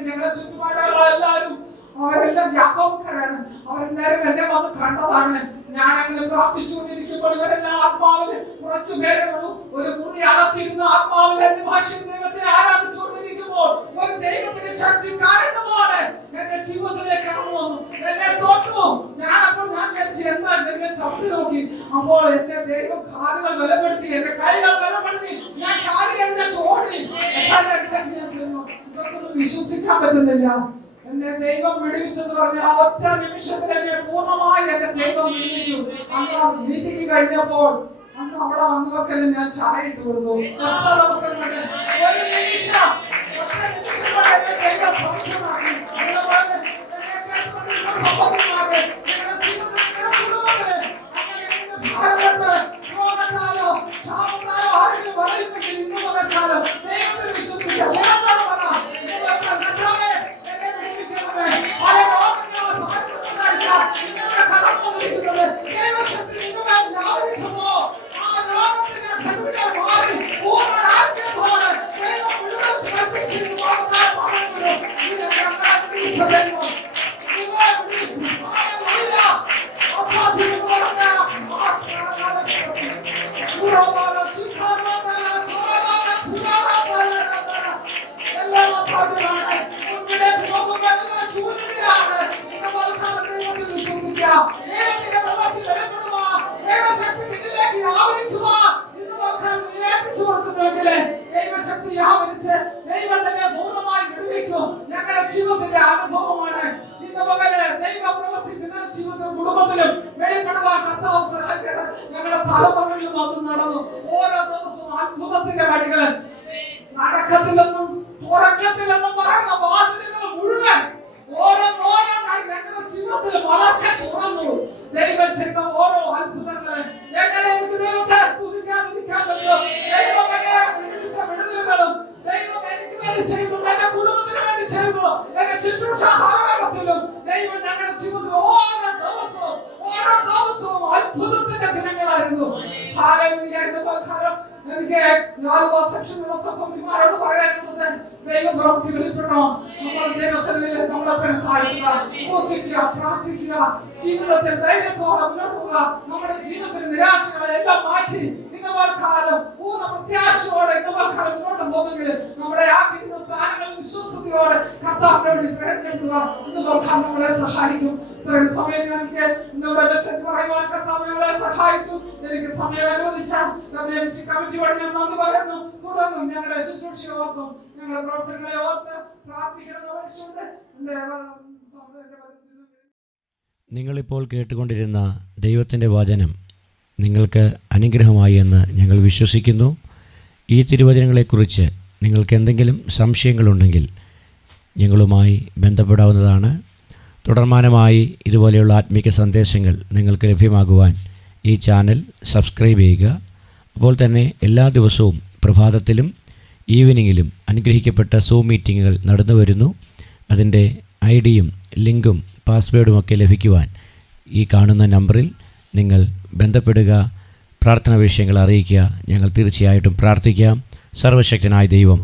ഞങ്ങളുടെ ചുറ്റുപാടുള്ള എല്ലാവരും അവരെല്ലാം വ്യാപകരാണ്. അവരെല്ലാരും എന്നെ വന്ന് കണ്ടതാണ്. ഞാൻ അങ്ങനെ പ്രാർത്ഥിച്ചുകൊണ്ടിരിക്കുമ്പോൾ ഇവരെല്ലാം ആത്മാവിൽ കുറച്ചു പേരുള്ളൂ. ഒരു മുറി അടച്ചിരുന്ന ആത്മാവിൽ എന്റെ ഭാഷയിൽ ദൈവത്തെ ആരാധിച്ചുകൊണ്ടിരിക്കുമ്പോൾ ഒരു ദൈവത്തിന്റെ ശക്തി കാരണമാണ് എന്റെ ജീവിതത്തിലേക്ക് കടന്നു വന്നു. എന്നെ തൊട്ടു. ഞാനപ്പോൾ ഞാൻ വിചാരിച്ചു എന്താ എന്നെ ചവിട്ടി നോക്കി. അപ്പോൾ എന്റെ ദൈവം കാലുകൾ ബലപ്പെടുത്തി, എന്റെ കൈകൾ ബലപ്പെടുത്തി. ഞാൻ ചാടി എന്നെ തോടി. ഇതൊന്നും വിശ്വസിക്കാൻ പറ്റുന്നില്ല. എന്നെ ദൈവം വിടുവിച്ചെന്ന് പറഞ്ഞ ആ ഒറ്റ നിമിഷത്തിൽ എന്നെ പൂർണ്ണമായി എന്റെ ദൈവം വിടുവിച്ചു. അന്ന് മീറ്റിംഗ് കഴിഞ്ഞപ്പോൾ അന്ന് അവിടെ വന്നവർക്കെല്ലാം ഞാൻ ചായ ഇട്ട് കൊടുത്തു. 10 ദിവസം കൊണ്ട് ഒരു നിമിഷം ഞങ്ങളുടെ ജീവിതത്തിന്റെ അനുഭവമാണ്. ഇന്ന് പകല് ദൈവപ്രവൃത്തി നിങ്ങളുടെ ജീവിതത്തിലും കുടുംബത്തിലും വെളിപ്പെടുവാൻ കർത്താവ് സഹായിക്കട്ടെ. ഞങ്ങളുടെ തലമുറകളിലും അത് നടന്നു. ഓരോ ദിവസവും അത്ഭുതത്തിന്റെ വഴികള് നടക്കത്തില്ലെന്നും തുറക്കത്തില്ലെന്നും പറയുന്ന വാതിലുകൾ മുഴുവൻ ഓരോന്നായി ഞങ്ങളുടെ ജീവിതത്തിൽ വളർക്കെ തുറന്നു. ദൈവം ചെയ്ത ഓരോ അത്ഭുതങ്ങളെ എങ്ങനെ എനിക്ക് ദൈവത്തെ സ്തുതിക്കാതിരിക്കാൻ പകൽക്കാലം എനിക്ക് സെക്ഷനുള്ള സഹോദരിമാരോട് പറയാനുള്ളത് ദൈവപ്രവൃത്തി വെളിപ്പെടണോ. നമ്മൾ ദൈവസന്നിധിയിൽ നമ്മളെ തന്നെ താഴ്ത്തുക, ഉപവസിക്കുക, പ്രാർത്ഥിക്കുക, ജീവിതത്തിൽ ധൈര്യത്തോടെ മുന്നോട്ട് പോവുക. നമ്മുടെ ജീവിതത്തിൽ നിരാശകളെ എല്ലാം മാറ്റി കാലം പൂർണ്ണ പ്രത്യാശയോടെ കാലം മുന്നോട്ട് പോകുമെങ്കിൽ നമ്മളെ ആക്കിയിരുന്ന സ്ഥാനങ്ങളിൽ വിശ്വസ്തയോടെ കർത്താവിനെ വേണ്ടി പ്രയത്നിക്കുക. നമ്മളെ സഹായിക്കും. ഇത്രയും സമയം എനിക്ക് ഇന്നത്തെ മെസ്സേജ് പറയുവാൻ കർത്താവ് നമ്മളെ സഹായിച്ചു. എനിക്ക് സമയം അനുവദിച്ച കമ്മിറ്റി വഴി ഞാൻ നന്ദി പറയുന്നു. തുടർന്നും ഞങ്ങളുടെ ശുശ്രൂഷയെ ഓർത്തും ഞങ്ങളുടെ പ്രവർത്തനങ്ങളെ ഓർത്ത് പ്രാർത്ഥിക്കണമെന്നുണ്ട്. നിങ്ങളിപ്പോൾ കേട്ടുകൊണ്ടിരുന്ന ദൈവത്തിൻ്റെ വചനം നിങ്ങൾക്ക് അനുഗ്രഹമായി എന്ന് ഞങ്ങൾ വിശ്വസിക്കുന്നു. ഈ തിരുവചനങ്ങളെക്കുറിച്ച് നിങ്ങൾക്ക് എന്തെങ്കിലും സംശയങ്ങളുണ്ടെങ്കിൽ ഞങ്ങളുമായി ബന്ധപ്പെടാവുന്നതാണ്. തുടർമാനമായി ഇതുപോലെയുള്ള ആത്മീക സന്ദേശങ്ങൾ നിങ്ങൾക്ക് ലഭ്യമാകുവാൻ ഈ ചാനൽ സബ്സ്ക്രൈബ് ചെയ്യുക. അപ്പോൾ തന്നെ എല്ലാ ദിവസവും പ്രഭാതത്തിലും ഈവനിങ്ങിലും അനുഗ്രഹിക്കപ്പെട്ട സൂം മീറ്റിങ്ങുകൾ നടന്നു വരുന്നു. അതിൻ്റെ ഐഡിയും ലിങ്കും പാസ്വേഡുമൊക്കെ ലഭിക്കുവാൻ ഈ കാണുന്ന നമ്പറിൽ നിങ്ങൾ ബന്ധപ്പെടുക. പ്രാർത്ഥന വിഷയങ്ങൾ അറിയിക്കുക. ഞങ്ങൾ തീർച്ചയായിട്ടും പ്രാർത്ഥിക്കാം. സർവശക്തനായ ദൈവം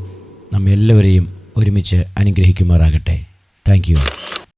നമ്മെല്ലാവരെയും ഒരുമിച്ച് അനുഗ്രഹിക്കുമാറാകട്ടെ. Thank you.